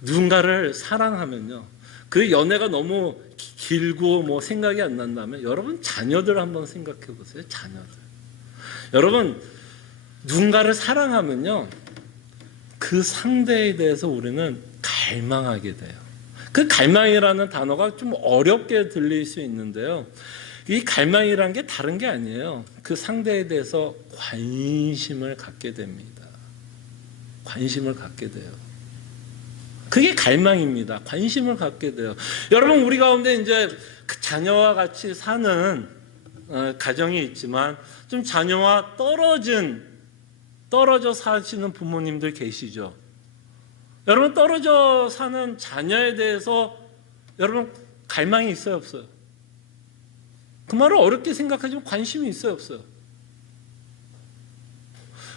누군가를 사랑하면요, 그 연애가 너무 길고 뭐 생각이 안 난다면 여러분 자녀들 한번 생각해 보세요. 자녀들. 여러분, 누군가를 사랑하면요, 그 상대에 대해서 우리는 갈망하게 돼요. 그 갈망이라는 단어가 좀 어렵게 들릴 수 있는데요, 이 갈망이라는 게 다른 게 아니에요. 그 상대에 대해서 관심을 갖게 됩니다. 관심을 갖게 돼요. 그게 갈망입니다. 관심을 갖게 돼요. 여러분, 우리 가운데 이제 그 자녀와 같이 사는 가정이 있지만 좀 자녀와 떨어져 사시는 부모님들 계시죠. 여러분, 떨어져 사는 자녀에 대해서 여러분 갈망이 있어요, 없어요? 그 말을 어렵게 생각하지만 관심이 있어요, 없어요?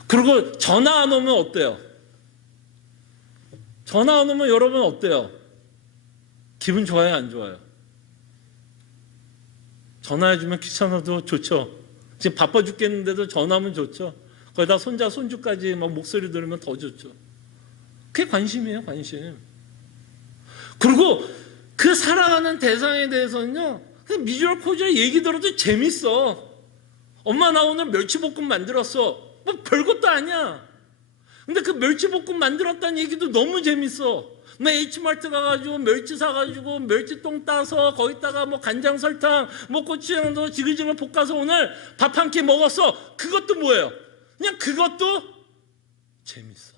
그리고 전화 안 오면 어때요? 전화 안 오면 여러분 어때요? 기분 좋아요, 안 좋아요? 전화해주면 귀찮아도 좋죠. 지금 바빠 죽겠는데도 전화하면 좋죠. 거기다 손자, 손주까지 막 목소리 들으면 더 좋죠. 그게 관심이에요, 관심. 그리고 그 사랑하는 대상에 대해서는요, 미주얼 코주얼 얘기 들어도 재밌어. 엄마, 나 오늘 멸치볶음 만들었어. 뭐 별것도 아니야. 근데 그 멸치볶음 만들었다는 얘기도 너무 재밌어. 나 H마트 가가지고 멸치 사가지고 멸치똥 따서 거기다가 뭐 간장, 설탕, 뭐 고추장도 지글지글 볶아서 오늘 밥 한 끼 먹었어. 그것도 뭐예요? 그냥 그것도 재밌어.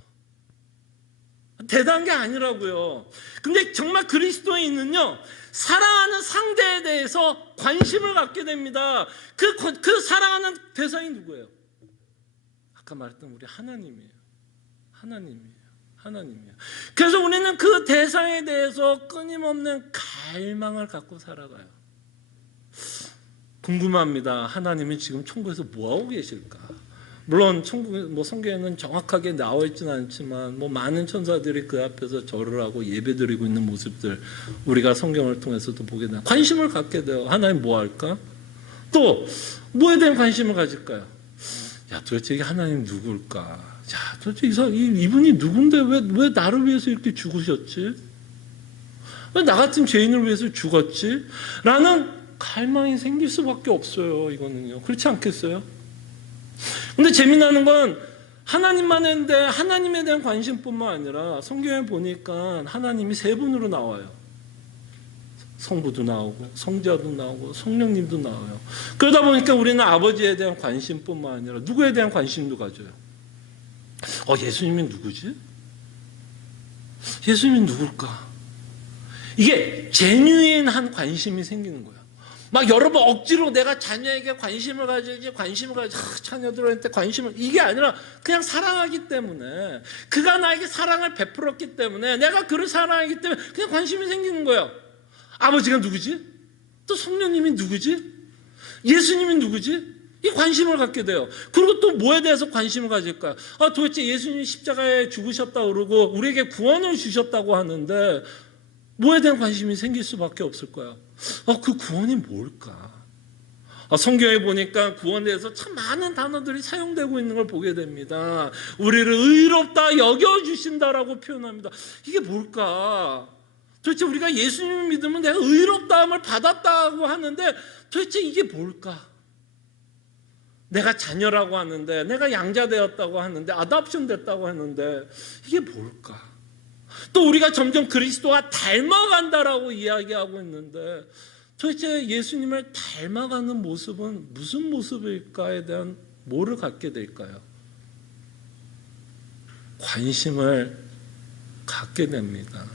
대단한 게 아니라고요. 근데 정말 그리스도인은요, 사랑하는 상대에 대해서 관심을 갖게 됩니다. 그 사랑하는 대상이 누구예요? 아까 말했던 우리 하나님이에요. 하나님이에요. 그래서 우리는 그 대상에 대해서 끊임없는 갈망을 갖고 살아가요. 궁금합니다. 하나님이 지금 천국에서 뭐하고 계실까? 물론 천국, 뭐 성경에는 정확하게 나와 있지는 않지만 뭐 많은 천사들이 그 앞에서 절을 하고 예배드리고 있는 모습들 우리가 성경을 통해서도 보게 돼요. 관심을 갖게 돼요. 하나님 뭐 할까? 또 뭐에 대한 관심을 가질까요? 야, 도대체 이게 하나님 누굴까? 야, 도대체 이분이 누군데 왜 나를 위해서 이렇게 죽으셨지? 왜 나 같은 죄인을 위해서 죽었지? 라는 갈망이 생길 수밖에 없어요. 이거는요. 그렇지 않겠어요? 근데 재미나는 건 하나님만 했는데 하나님에 대한 관심뿐만 아니라 성경에 보니까 하나님이 세 분으로 나와요. 성부도 나오고 성자도 나오고 성령님도 나와요. 그러다 보니까 우리는 아버지에 대한 관심뿐만 아니라 누구에 대한 관심도 가져요. 예수님이 누구지? 예수님이 누굴까? 이게 제뉴인한 관심이 생기는 거예요. 막 여러분 억지로 내가 자녀에게 관심을 가져야지, 자녀들한테 관심을, 이게 아니라 그냥 사랑하기 때문에, 그가 나에게 사랑을 베풀었기 때문에, 내가 그를 사랑하기 때문에 그냥 관심이 생기는 거예요. 아버지가 누구지? 또 성령님이 누구지? 예수님이 누구지? 이 관심을 갖게 돼요. 그리고 또 뭐에 대해서 관심을 가질까요? 도대체 예수님이 십자가에 죽으셨다고 그러고 우리에게 구원을 주셨다고 하는데 뭐에 대한 관심이 생길 수밖에 없을 거야. 그 구원이 뭘까? 성경에 보니까 구원에 대해서 참 많은 단어들이 사용되고 있는 걸 보게 됩니다. 우리를 의롭다 여겨주신다라고 표현합니다. 이게 뭘까? 도대체 우리가 예수님을 믿으면 내가 의롭다함을 받았다고 하는데 도대체 이게 뭘까? 내가 자녀라고 하는데, 내가 양자되었다고 하는데, 아답션 됐다고 하는데 이게 뭘까? 또 우리가 점점 그리스도와 닮아간다라고 이야기하고 있는데 도대체 예수님을 닮아가는 모습은 무슨 모습일까에 대한 뭐를 갖게 될까요? 관심을 갖게 됩니다.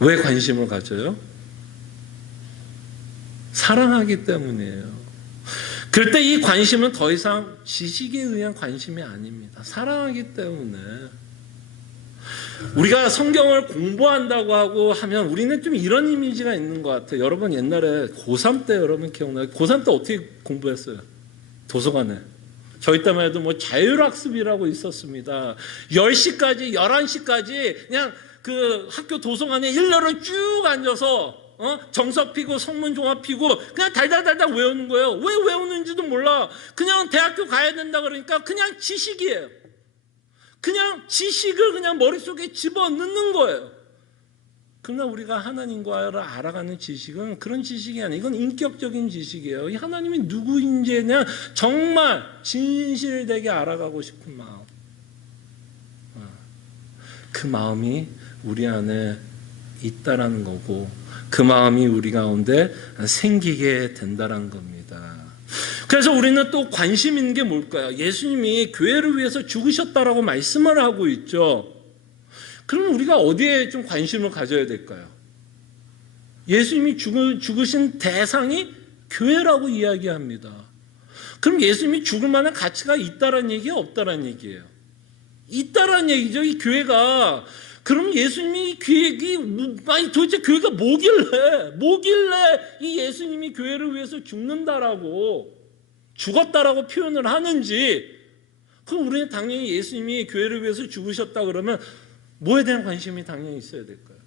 왜 관심을 가져요? 사랑하기 때문이에요. 그럴 때 이 관심은 더 이상 지식에 의한 관심이 아닙니다. 사랑하기 때문에. 우리가 성경을 공부한다고 하고 하면 우리는 좀 이런 이미지가 있는 것 같아요. 여러분 옛날에 고3 때 여러분 기억나요? 고3 때 어떻게 공부했어요? 도서관에. 저희 때만 해도 뭐 자율학습이라고 있었습니다. 10시까지 11시까지 그냥 그 학교 도서관에 일렬로 쭉 앉아서 정석 피고 성문 종합 피고 그냥 달달달달 외우는 거예요. 왜 외우는지도 몰라. 그냥 대학교 가야 된다 그러니까 그냥 지식이에요. 그냥 지식을 그냥 머릿속에 집어넣는 거예요. 그러나 우리가 하나님과를 알아가는 지식은 그런 지식이 아니에요. 이건 인격적인 지식이에요. 이 하나님이 누구인지에 대한 정말 진실되게 알아가고 싶은 마음. 그 마음이 우리 안에 있다라는 거고 그 마음이 우리 가운데 생기게 된다는 겁니다. 그래서 우리는 또 관심 있는 게 뭘까요? 예수님이 교회를 위해서 죽으셨다라고 말씀을 하고 있죠. 그럼 우리가 어디에 좀 관심을 가져야 될까요? 예수님이 죽으신 대상이 교회라고 이야기합니다. 그럼 예수님이 죽을 만한 가치가 있다라는 얘기예요? 없다라는 얘기예요? 있다라는 얘기죠. 이 교회가. 그럼 예수님이 도대체 교회가 뭐길래 이 예수님이 교회를 위해서 죽었다라고 표현을 하는지. 그럼 우리는 당연히 예수님이 교회를 위해서 죽으셨다 그러면 뭐에 대한 관심이 당연히 있어야 될까요?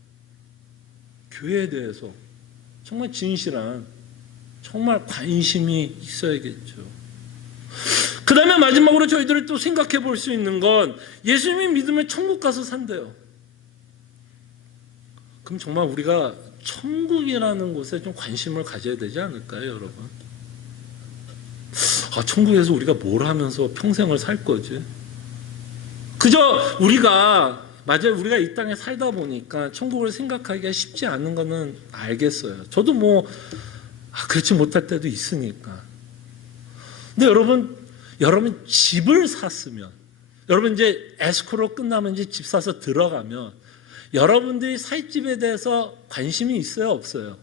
교회에 대해서 정말 진실한 정말 관심이 있어야겠죠. 그 다음에 마지막으로 저희들이 또 생각해 볼 수 있는 건 예수님이 믿으면 천국 가서 산대요. 그럼 정말 우리가 천국이라는 곳에 좀 관심을 가져야 되지 않을까요, 여러분? 천국에서 우리가 뭘 하면서 평생을 살 거지? 그저 우리가 이 땅에 살다 보니까 천국을 생각하기가 쉽지 않은 거는 알겠어요. 저도 그렇지 못할 때도 있으니까. 근데 여러분 집을 샀으면, 여러분 이제 에스코로 끝나면 이제 집 사서 들어가면 여러분들이 살 집에 대해서 관심이 있어요, 없어요?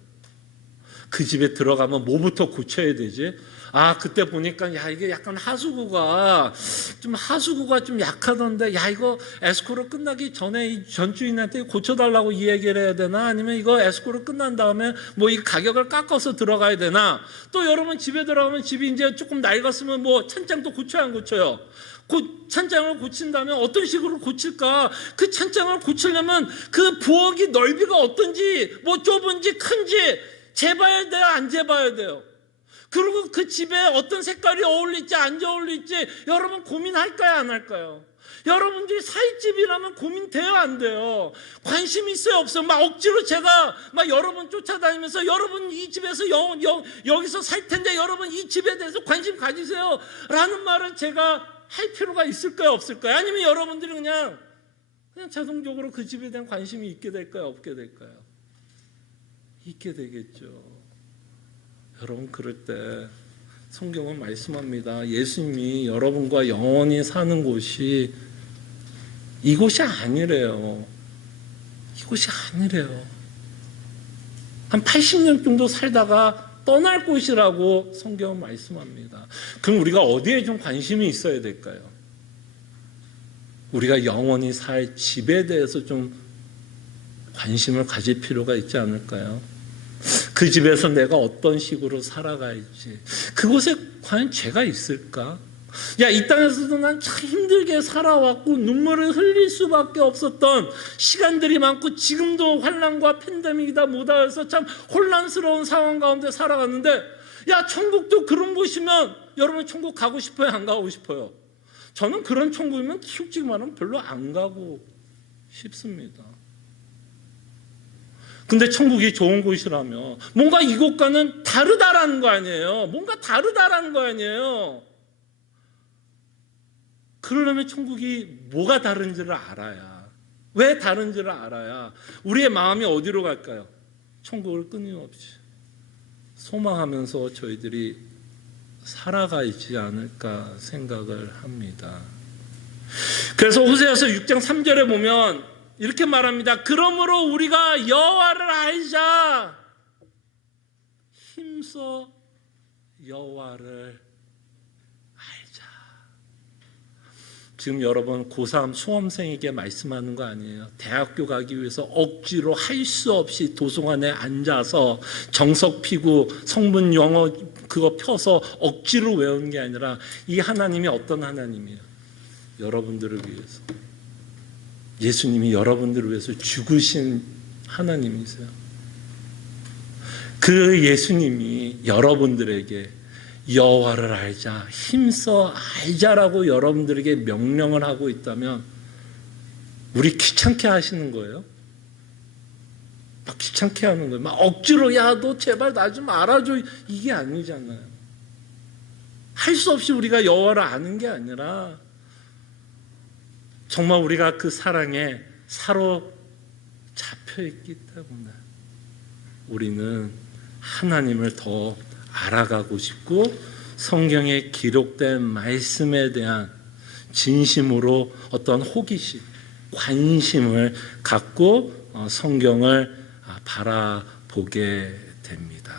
그 집에 들어가면 뭐부터 고쳐야 되지? 그때 보니까 이게 약간 하수구가 좀 약하던데 이거 에스코로 끝나기 전에 이 전주인한테 고쳐달라고 이 얘기를 해야 되나? 아니면 이거 에스코로 끝난 다음에 이 가격을 깎아서 들어가야 되나? 또 여러분 집에 들어가면 집이 이제 조금 낡았으면 찬장도 고쳐야 안 고쳐요? 찬장을 고친다면 어떤 식으로 고칠까? 그 찬장을 고치려면 그 부엌이 넓이가 어떤지, 좁은지 큰지 재봐야 돼요, 안 재봐야 돼요? 그리고 그 집에 어떤 색깔이 어울릴지 안 어울릴지 여러분 고민할까요, 안 할까요? 여러분들이 살 집이라면 고민돼요, 안 돼요? 관심 있어요, 없어요? 억지로 제가 여러분 쫓아다니면서 여러분 이 집에서 여기서 살 텐데 여러분 이 집에 대해서 관심 가지세요 라는 말을 제가 할 필요가 있을까요, 없을까요? 아니면 여러분들이 그냥 자동적으로 그 집에 대한 관심이 있게 될까요, 없게 될까요? 있게 되겠죠. 여러분 그럴 때 성경은 말씀합니다. 예수님이 여러분과 영원히 사는 곳이 이곳이 아니래요. 이곳이 아니래요. 한 80년 정도 살다가 떠날 곳이라고 성경은 말씀합니다. 그럼 우리가 어디에 좀 관심이 있어야 될까요? 우리가 영원히 살 집에 대해서 좀 관심을 가질 필요가 있지 않을까요? 그 집에서 내가 어떤 식으로 살아갈지, 그곳에 과연 죄가 있을까? 야, 이 땅에서도 난 참 힘들게 살아왔고 눈물을 흘릴 수밖에 없었던 시간들이 많고 지금도 환난과 팬데믹이다 뭐다 해서 참 혼란스러운 상황 가운데 살아갔는데, 야, 천국도 그런 곳이면 여러분 천국 가고 싶어요? 안 가고 싶어요? 저는 그런 천국이면 솔직히 말하면 별로 안 가고 싶습니다. 근데 천국이 좋은 곳이라면 뭔가 이곳과는 다르다라는 거 아니에요. 뭔가 다르다라는 거 아니에요. 그러려면 천국이 뭐가 다른지를 알아야, 왜 다른지를 알아야 우리의 마음이 어디로 갈까요? 천국을 끊임없이 소망하면서 저희들이 살아가지 않을까 생각을 합니다. 그래서 호세아서 6장 3절에 보면 이렇게 말합니다. 그러므로 우리가 여호와를 알자. 힘써 여호와를 알자. 지금 여러분 고3 수험생에게 말씀하는 거 아니에요. 대학교 가기 위해서 억지로 할 수 없이 도서관에 앉아서 정석 피고 성분 영어 그거 펴서 억지로 외우는 게 아니라 이 하나님이 어떤 하나님이에요? 여러분들을 위해서, 예수님이 여러분들을 위해서 죽으신 하나님이세요. 그 예수님이 여러분들에게 여호와를 알자, 힘써 알자라고 여러분들에게 명령을 하고 있다면 우리 귀찮게 하시는 거예요? 막 귀찮게 하는 거예요. 막 억지로 야, 너 제발 나 좀 알아줘. 이게 아니잖아요. 할 수 없이 우리가 여호와를 아는 게 아니라 정말 우리가 그 사랑에 사로잡혀 있기 때문에 우리는 하나님을 더 알아가고 싶고 성경에 기록된 말씀에 대한 진심으로 어떤 호기심, 관심을 갖고 성경을 바라보게 됩니다.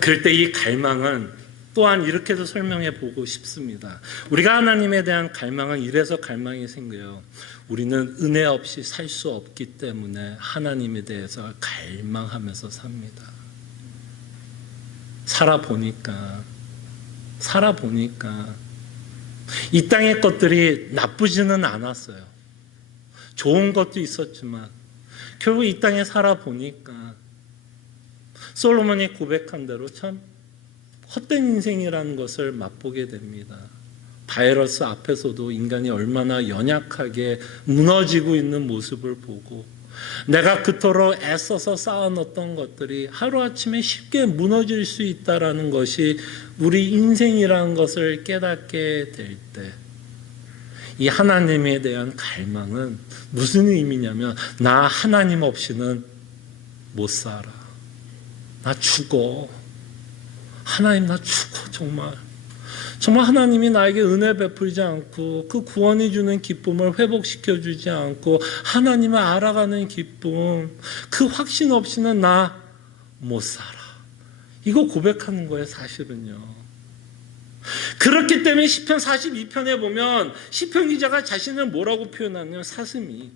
그럴 때 이 갈망은 또한 이렇게도 설명해 보고 싶습니다. 우리가 하나님에 대한 갈망은 이래서 갈망이 생겨요. 우리는 은혜 없이 살 수 없기 때문에 하나님에 대해서 갈망하면서 삽니다. 살아보니까 이 땅의 것들이 나쁘지는 않았어요. 좋은 것도 있었지만 결국 이 땅에 살아보니까 솔로몬이 고백한 대로 참 헛된 인생이라는 것을 맛보게 됩니다. 바이러스 앞에서도 인간이 얼마나 연약하게 무너지고 있는 모습을 보고 내가 그토록 애써서 쌓아놓던 것들이 하루아침에 쉽게 무너질 수 있다는 것이 우리 인생이라는 것을 깨닫게 될 때 이 하나님에 대한 갈망은 무슨 의미냐면 나 하나님 없이는 못 살아. 나 죽어. 하나님 나 죽어. 정말 하나님이 나에게 은혜 베풀지 않고 그 구원이 주는 기쁨을 회복시켜 주지 않고 하나님을 알아가는 기쁨, 그 확신 없이는 나 못 살아. 이거 고백하는 거예요, 사실은요. 그렇기 때문에 시편 42편에 보면 시편 기자가 자신을 뭐라고 표현하냐면 사슴이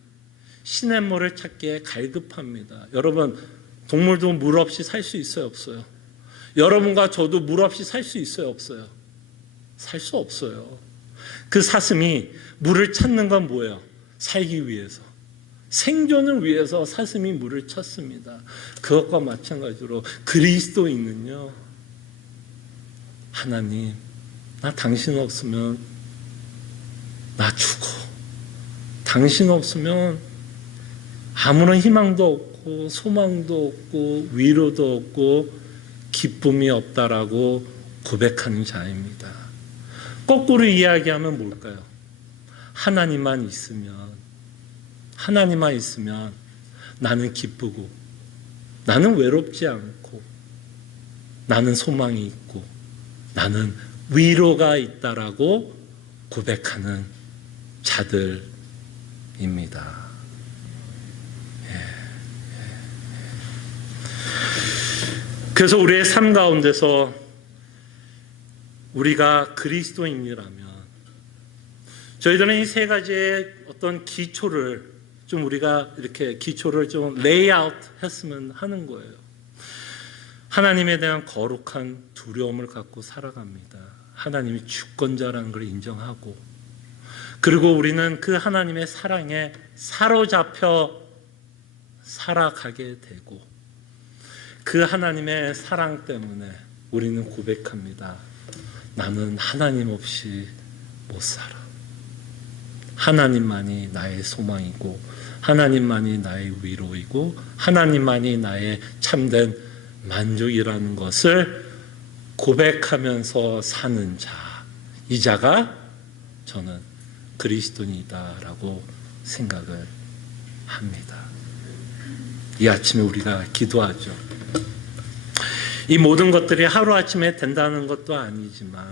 시냇물을 찾기에 갈급합니다. 여러분, 동물도 물 없이 살 수 있어요, 없어요? 여러분과 저도 물 없이 살 수 있어요, 없어요? 살 수 없어요. 그 사슴이 물을 찾는 건 뭐예요? 살기 위해서, 생존을 위해서 사슴이 물을 찾습니다. 그것과 마찬가지로 그리스도인은요, 하나님, 나 당신 없으면 나 죽어. 당신 없으면 아무런 희망도 없고 소망도 없고 위로도 없고 기쁨이 없다라고 고백하는 자입니다. 거꾸로 이야기하면 뭘까요? 하나님만 있으면 나는 기쁘고 나는 외롭지 않고 나는 소망이 있고 나는 위로가 있다라고 고백하는 자들입니다. 그래서 우리의 삶 가운데서 우리가 그리스도인이라면 저희들은 이 세 가지의 어떤 기초를 좀 우리가 이렇게 기초를 좀 레이아웃 했으면 하는 거예요. 하나님에 대한 거룩한 두려움을 갖고 살아갑니다. 하나님이 주권자라는 걸 인정하고, 그리고 우리는 그 하나님의 사랑에 사로잡혀 살아가게 되고, 그 하나님의 사랑 때문에 우리는 고백합니다. 나는 하나님 없이 못 살아. 하나님만이 나의 소망이고, 하나님만이 나의 위로이고, 하나님만이 나의 참된 만족이라는 것을 고백하면서 사는 자, 이 자가 저는 그리스도인이다라고 생각을 합니다. 이 아침에 우리가 기도하죠. 이 모든 것들이 하루아침에 된다는 것도 아니지만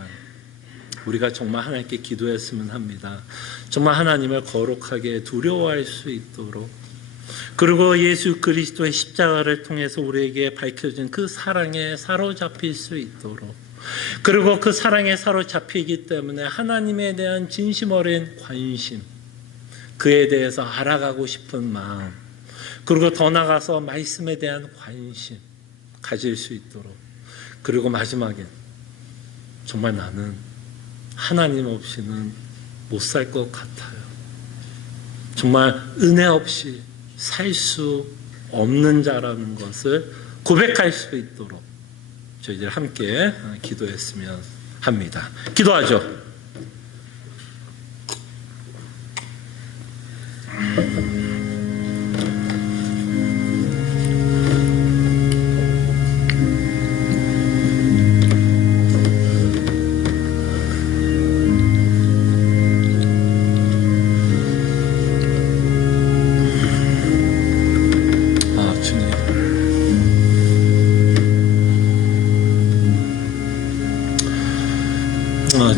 우리가 정말 하나님께 기도했으면 합니다. 정말 하나님을 거룩하게 두려워할 수 있도록, 그리고 예수 그리스도의 십자가를 통해서 우리에게 밝혀진 그 사랑에 사로잡힐 수 있도록, 그리고 그 사랑에 사로잡히기 때문에 하나님에 대한 진심 어린 관심, 그에 대해서 알아가고 싶은 마음, 그리고 더 나아가서 말씀에 대한 관심 가질 수 있도록, 그리고 마지막엔 정말 나는 하나님 없이는 못 살 것 같아요. 정말 은혜 없이 살 수 없는 자라는 것을 고백할 수 있도록 저희들 함께 기도했으면 합니다. 기도하죠.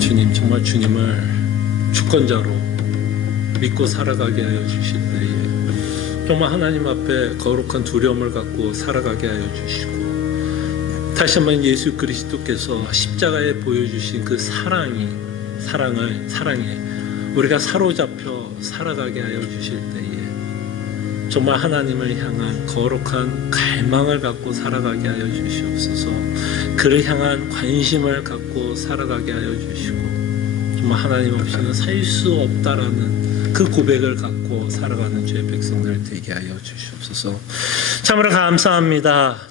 주님, 정말 주님을 주권자로 믿고 살아가게 하여 주실 때에 정말 하나님 앞에 거룩한 두려움을 갖고 살아가게 하여 주시고, 다시 한번 예수 그리스도께서 십자가에 보여주신 그 사랑에 우리가 사로잡혀 살아가게 하여 주실 때에 정말 하나님을 향한 거룩한 갈망을 갖고 살아가게 하여 주시옵소서. 그를 향한 관심을 갖고 살아가게 하여 주시고, 정말 하나님 없이는 살 수 없다라는 그 고백을 갖고 살아가는 주의 백성들 되게 하여 주시옵소서. 참으로 감사합니다.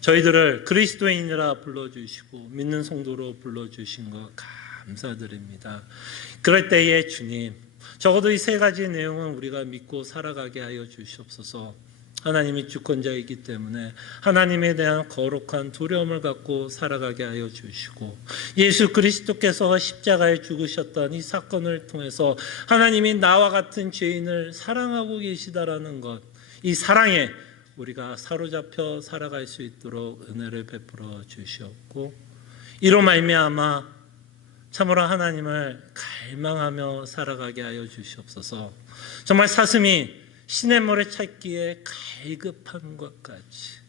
저희들을 그리스도인이라 불러주시고 믿는 성도로 불러주신 것 감사드립니다. 그럴 때에 주님, 적어도 이 세 가지 내용은 우리가 믿고 살아가게 하여 주시옵소서. 하나님이 주권자이기 때문에 하나님에 대한 거룩한 두려움을 갖고 살아가게 하여 주시고, 예수 그리스도께서 십자가에 죽으셨던 이 사건을 통해서 하나님이 나와 같은 죄인을 사랑하고 계시다라는 것, 이 사랑에 우리가 사로잡혀 살아갈 수 있도록 은혜를 베풀어 주시옵고, 이로 말미암아 참으로 하나님을 갈망하며 살아가게 하여 주시옵소서. 정말 사슴이 시냇물을 찾기에 갈급한 것 같이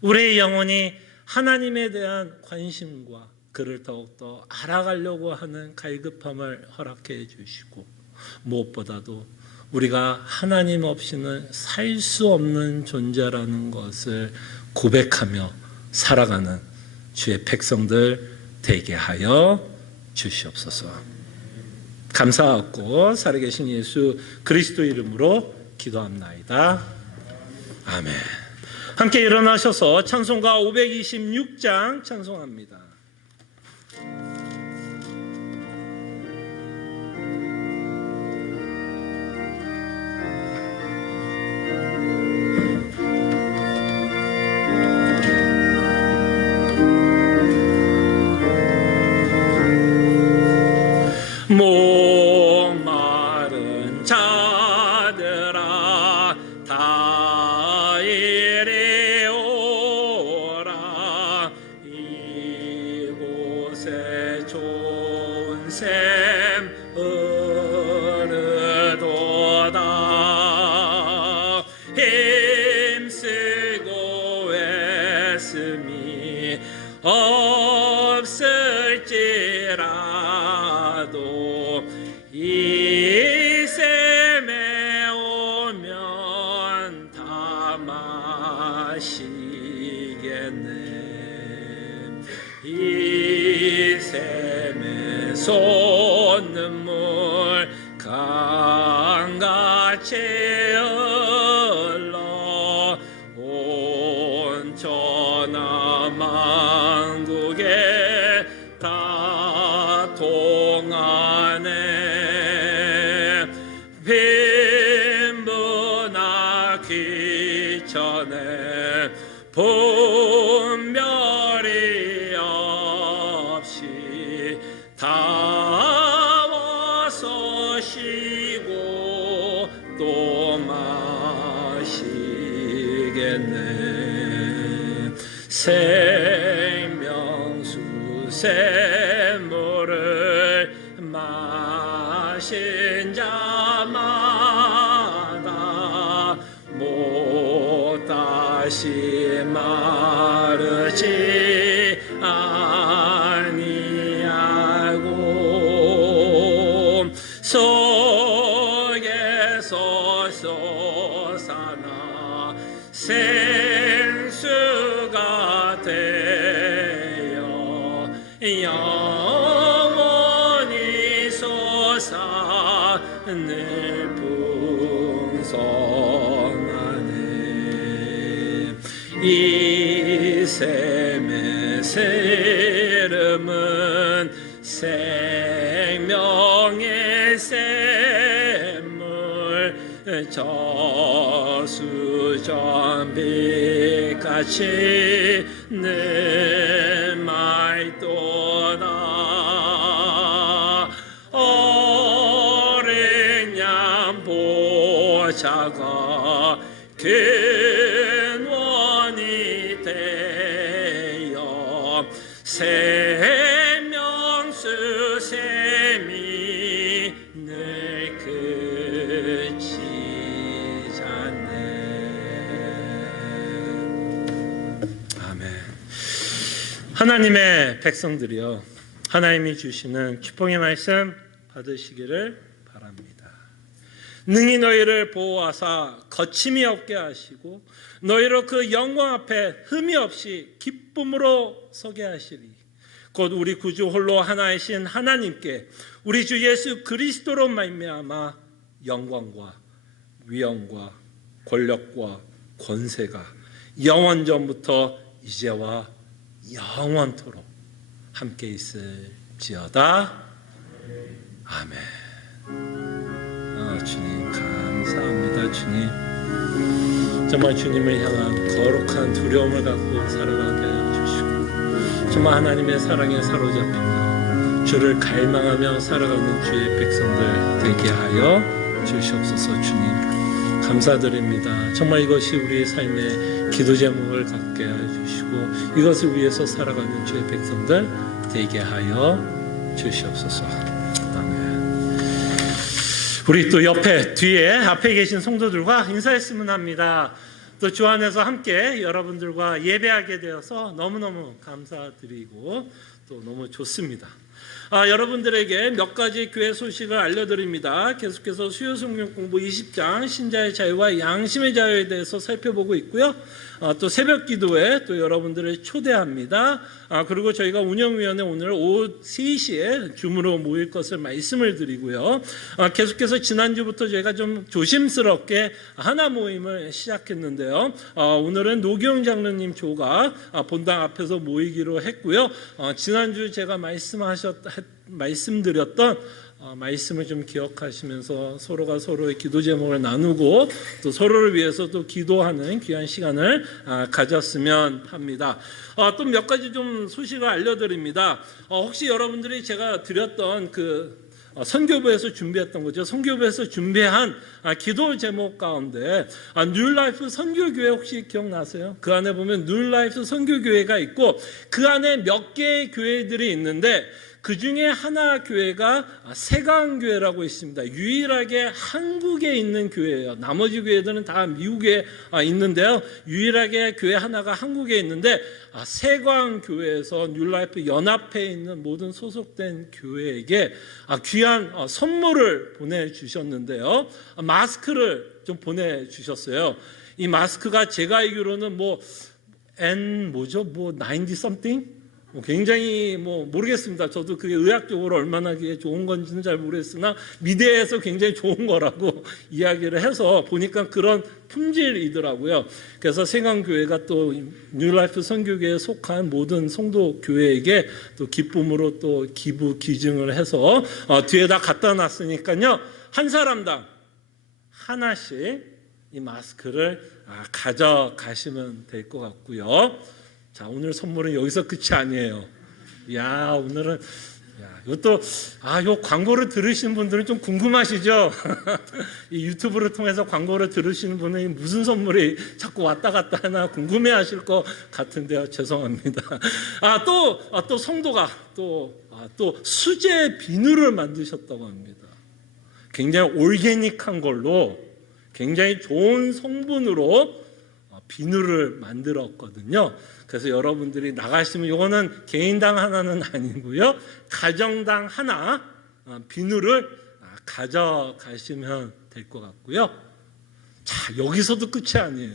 우리의 영혼이 하나님에 대한 관심과 그를 더욱더 알아가려고 하는 갈급함을 허락해 주시고, 무엇보다도 우리가 하나님 없이는 살 수 없는 존재라는 것을 고백하며 살아가는 주의 백성들 되게 하여 주시옵소서. 감사하고 살아계신 예수 그리스도 이름으로 기도합나이다. 아멘. 함께 일어나셔서 찬송가 526장 찬송합니다. 목마른 자들아 다 이리 오라. 이곳에 좋은 샘 흐르도다. 힘쓰고 애씀이 없을지라도 이 샘에 오면 다 마시겠네. 이 샘 솟는물 강같이 흘러 온 천하만국에 다 통하네. 빈부나 귀천에 분별이 없이 다 와서 쉬고 또 마시겠네. 생명수 샘물을 마신 자마다 못 다시 마르지 아니하고 속에서 솟아나 생수가 되어 영원히 솟아 늘 풍성하네. 이 샘의 세름은 생명의 샘물 저수전빛같이 늘 맑도다. 어린 양 보좌가 근원이 되어 생명수 샘이 늘 그치지 않네. 아멘. 하나님의 백성들이여, 하나님이 주시는 축복의 말씀 받으시기를 바랍니다. 능히 너희를 보호하사 거침이 없게 하시고 너희로 그 영광 앞에 흠이 없이 기쁨으로 서게 하시리. 곧 우리 구주 홀로 하나이신 하나님께 우리 주 예수 그리스도로 말미암아 영광과 위엄과 권력과 권세가 영원전부터 이제와 영원토록 함께 있을지어다. 아멘. 주님 감사합니다. 주님, 정말 주님을 향한 거룩한 두려움을 갖고 살아가게 하여 주시고, 정말 하나님의 사랑에 사로잡히며 주를 갈망하며 살아가는 주의 백성들 되게 하여 주시옵소서. 주님 감사드립니다. 정말 이것이 우리의 삶의 기도 제목을 갖게 하여 주시고 이것을 위해서 살아가는 주의 백성들 되게 하여 주시옵소서. 아멘. 우리 또 옆에 뒤에 앞에 계신 성도들과 인사했으면 합니다. 또 주 안에서 함께 여러분들과 예배하게 되어서 너무너무 감사드리고 또 너무 좋습니다. 여러분들에게 몇 가지 교회 소식을 알려드립니다. 계속해서 수요 성경 공부 20장 신자의 자유와 양심의 자유에 대해서 살펴보고 있고요. 또 새벽 기도에 또 여러분들을 초대합니다. 그리고 저희가 운영위원회 오늘 오후 3시에 줌으로 모일 것을 말씀을 드리고요. 계속해서 지난주부터 저희가 좀 조심스럽게 하나 모임을 시작했는데요. 오늘은 노기영 장로님 조가 본당 앞에서 모이기로 했고요. 지난주 제가 말씀드렸던 말씀을 좀 기억하시면서 서로가 서로의 기도 제목을 나누고 또 서로를 위해서 또 기도하는 귀한 시간을 가졌으면 합니다. 또 몇 가지 좀 소식을 알려드립니다. 혹시 여러분들이 제가 드렸던 그 선교부에서 준비했던 거죠. 선교부에서 준비한 기도 제목 가운데 뉴라이프 선교교회 혹시 기억나세요? 그 안에 보면 뉴라이프 선교교회가 있고 그 안에 몇 개의 교회들이 있는데 그 중에 하나 교회가 세강교회라고 있습니다. 유일하게 한국에 있는 교회예요. 나머지 교회들은 다 미국에 있는데요. 유일하게 교회 하나가 한국에 있는데 세강교회에서 뉴라이프 연합회에 있는 모든 소속된 교회에게 귀한 선물을 보내주셨는데요. 마스크를 좀 보내주셨어요. 이 마스크가 제가 알기로는 90 something? 굉장히 모르겠습니다. 저도 그게 의학적으로 얼마나 그게 좋은 건지는 잘 모르겠으나 미대에서 굉장히 좋은 거라고 이야기를 해서 보니까 그런 품질이더라고요. 그래서 생강교회가 또 뉴라이프 선교교회에 속한 모든 성도 교회에게 또 기쁨으로 또 기부 기증을 해서 뒤에다 갖다 놨으니까요. 한 사람당 하나씩 이 마스크를 가져가시면 될 것 같고요. 자, 오늘 선물은 여기서 끝이 아니에요. 야, 오늘은 이것도 요 광고를 들으시는 분들은 좀 궁금하시죠? 이 유튜브를 통해서 광고를 들으시는 분은 무슨 선물이 자꾸 왔다 갔다 하나 궁금해하실 것 같은데요. 죄송합니다. 또 성도가 또 수제 비누를 만드셨다고 합니다. 굉장히 올게닉한 걸로 굉장히 좋은 성분으로 비누를 만들었거든요. 그래서 여러분들이 나가시면 이거는 개인당 하나는 아니고요. 가정당 하나 비누를 가져가시면 될 것 같고요. 자, 여기서도 끝이 아니에요.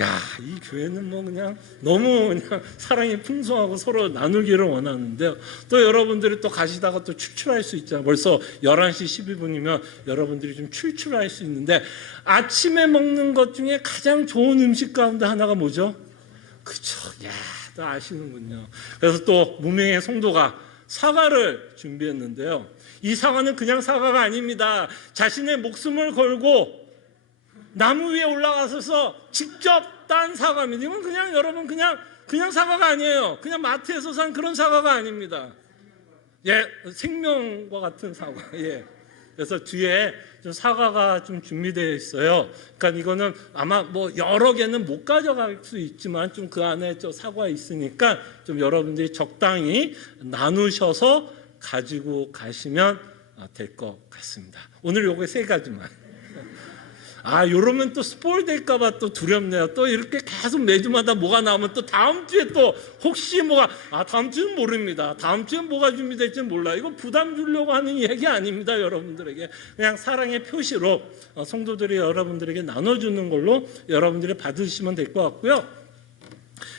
야, 이 교회는 그냥 너무 그냥 사랑이 풍성하고 서로 나누기를 원하는데요. 또 여러분들이 또 가시다가 또 출출할 수 있잖아요. 벌써 11시 12분이면 여러분들이 좀 출출할 수 있는데 아침에 먹는 것 중에 가장 좋은 음식 가운데 하나가 뭐죠? 그렇죠. 야, 또 아시는군요. 그래서 또 무명의 성도가 사과를 준비했는데요. 이 사과는 그냥 사과가 아닙니다. 자신의 목숨을 걸고 나무 위에 올라가서 직접 딴 사과입니다. 이건 그냥 여러분 그냥 사과가 아니에요. 그냥 마트에서 산 그런 사과가 아닙니다. 예, 생명과 같은 사과. 예. 그래서 뒤에 좀 사과가 좀 준비되어 있어요. 그러니까 이거는 아마 여러 개는 못 가져갈 수 있지만 좀 그 안에 저 사과 있으니까 좀 여러분들이 적당히 나누셔서 가지고 가시면 될 것 같습니다. 오늘 요거 3가지만. 요러면 또 스포일 될까봐 또 두렵네요. 또 이렇게 계속 매주마다 뭐가 나오면 또 다음 주에 또 혹시 다음 주는 모릅니다. 다음 주엔 뭐가 준비될지는 몰라요. 이거 부담 주려고 하는 얘기 아닙니다. 여러분들에게. 그냥 사랑의 표시로 성도들이 여러분들에게 나눠주는 걸로 여러분들이 받으시면 될 것 같고요.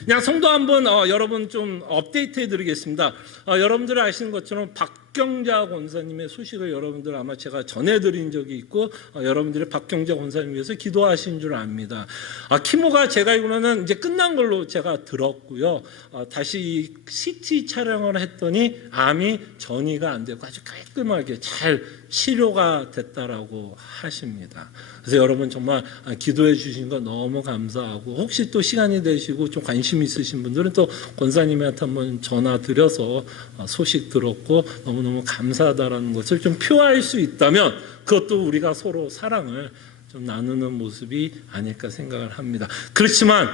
그냥 성도 한번 여러분 좀 업데이트 해드리겠습니다. 여러분들이 아시는 것처럼 박경자 권사님의 소식을 여러분들 아마 제가 전해드린 적이 있고 여러분들이 박경자 권사님 위해서 기도하신 줄 압니다. 키모가 제가 알기로는 이제 끝난 걸로 제가 들었고요. 다시 이 CT 촬영을 했더니 암이 전이가 안 되고 아주 깔끔하게 잘 치료가 됐다라고 하십니다. 그래서 여러분 정말 기도해 주신 거 너무 감사하고 혹시 또 시간이 되시고 좀 관심 있으신 분들은 또 권사님한테 한번 전화 드려서 소식 들었고 너무너무 감사하다라는 것을 좀 표할 수 있다면 그것도 우리가 서로 사랑을 좀 나누는 모습이 아닐까 생각을 합니다. 그렇지만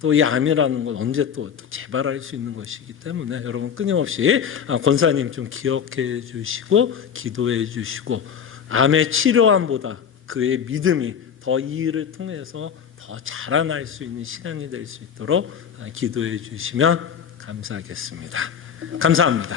또 이 암이라는 건 언제 또 재발할 수 있는 것이기 때문에 여러분 끊임없이 권사님 좀 기억해 주시고 기도해 주시고 암의 치료함보다 그의 믿음이 더 이 일을 통해서 더 자라날 수 있는 시간이 될 수 있도록 기도해 주시면 감사하겠습니다. 감사합니다.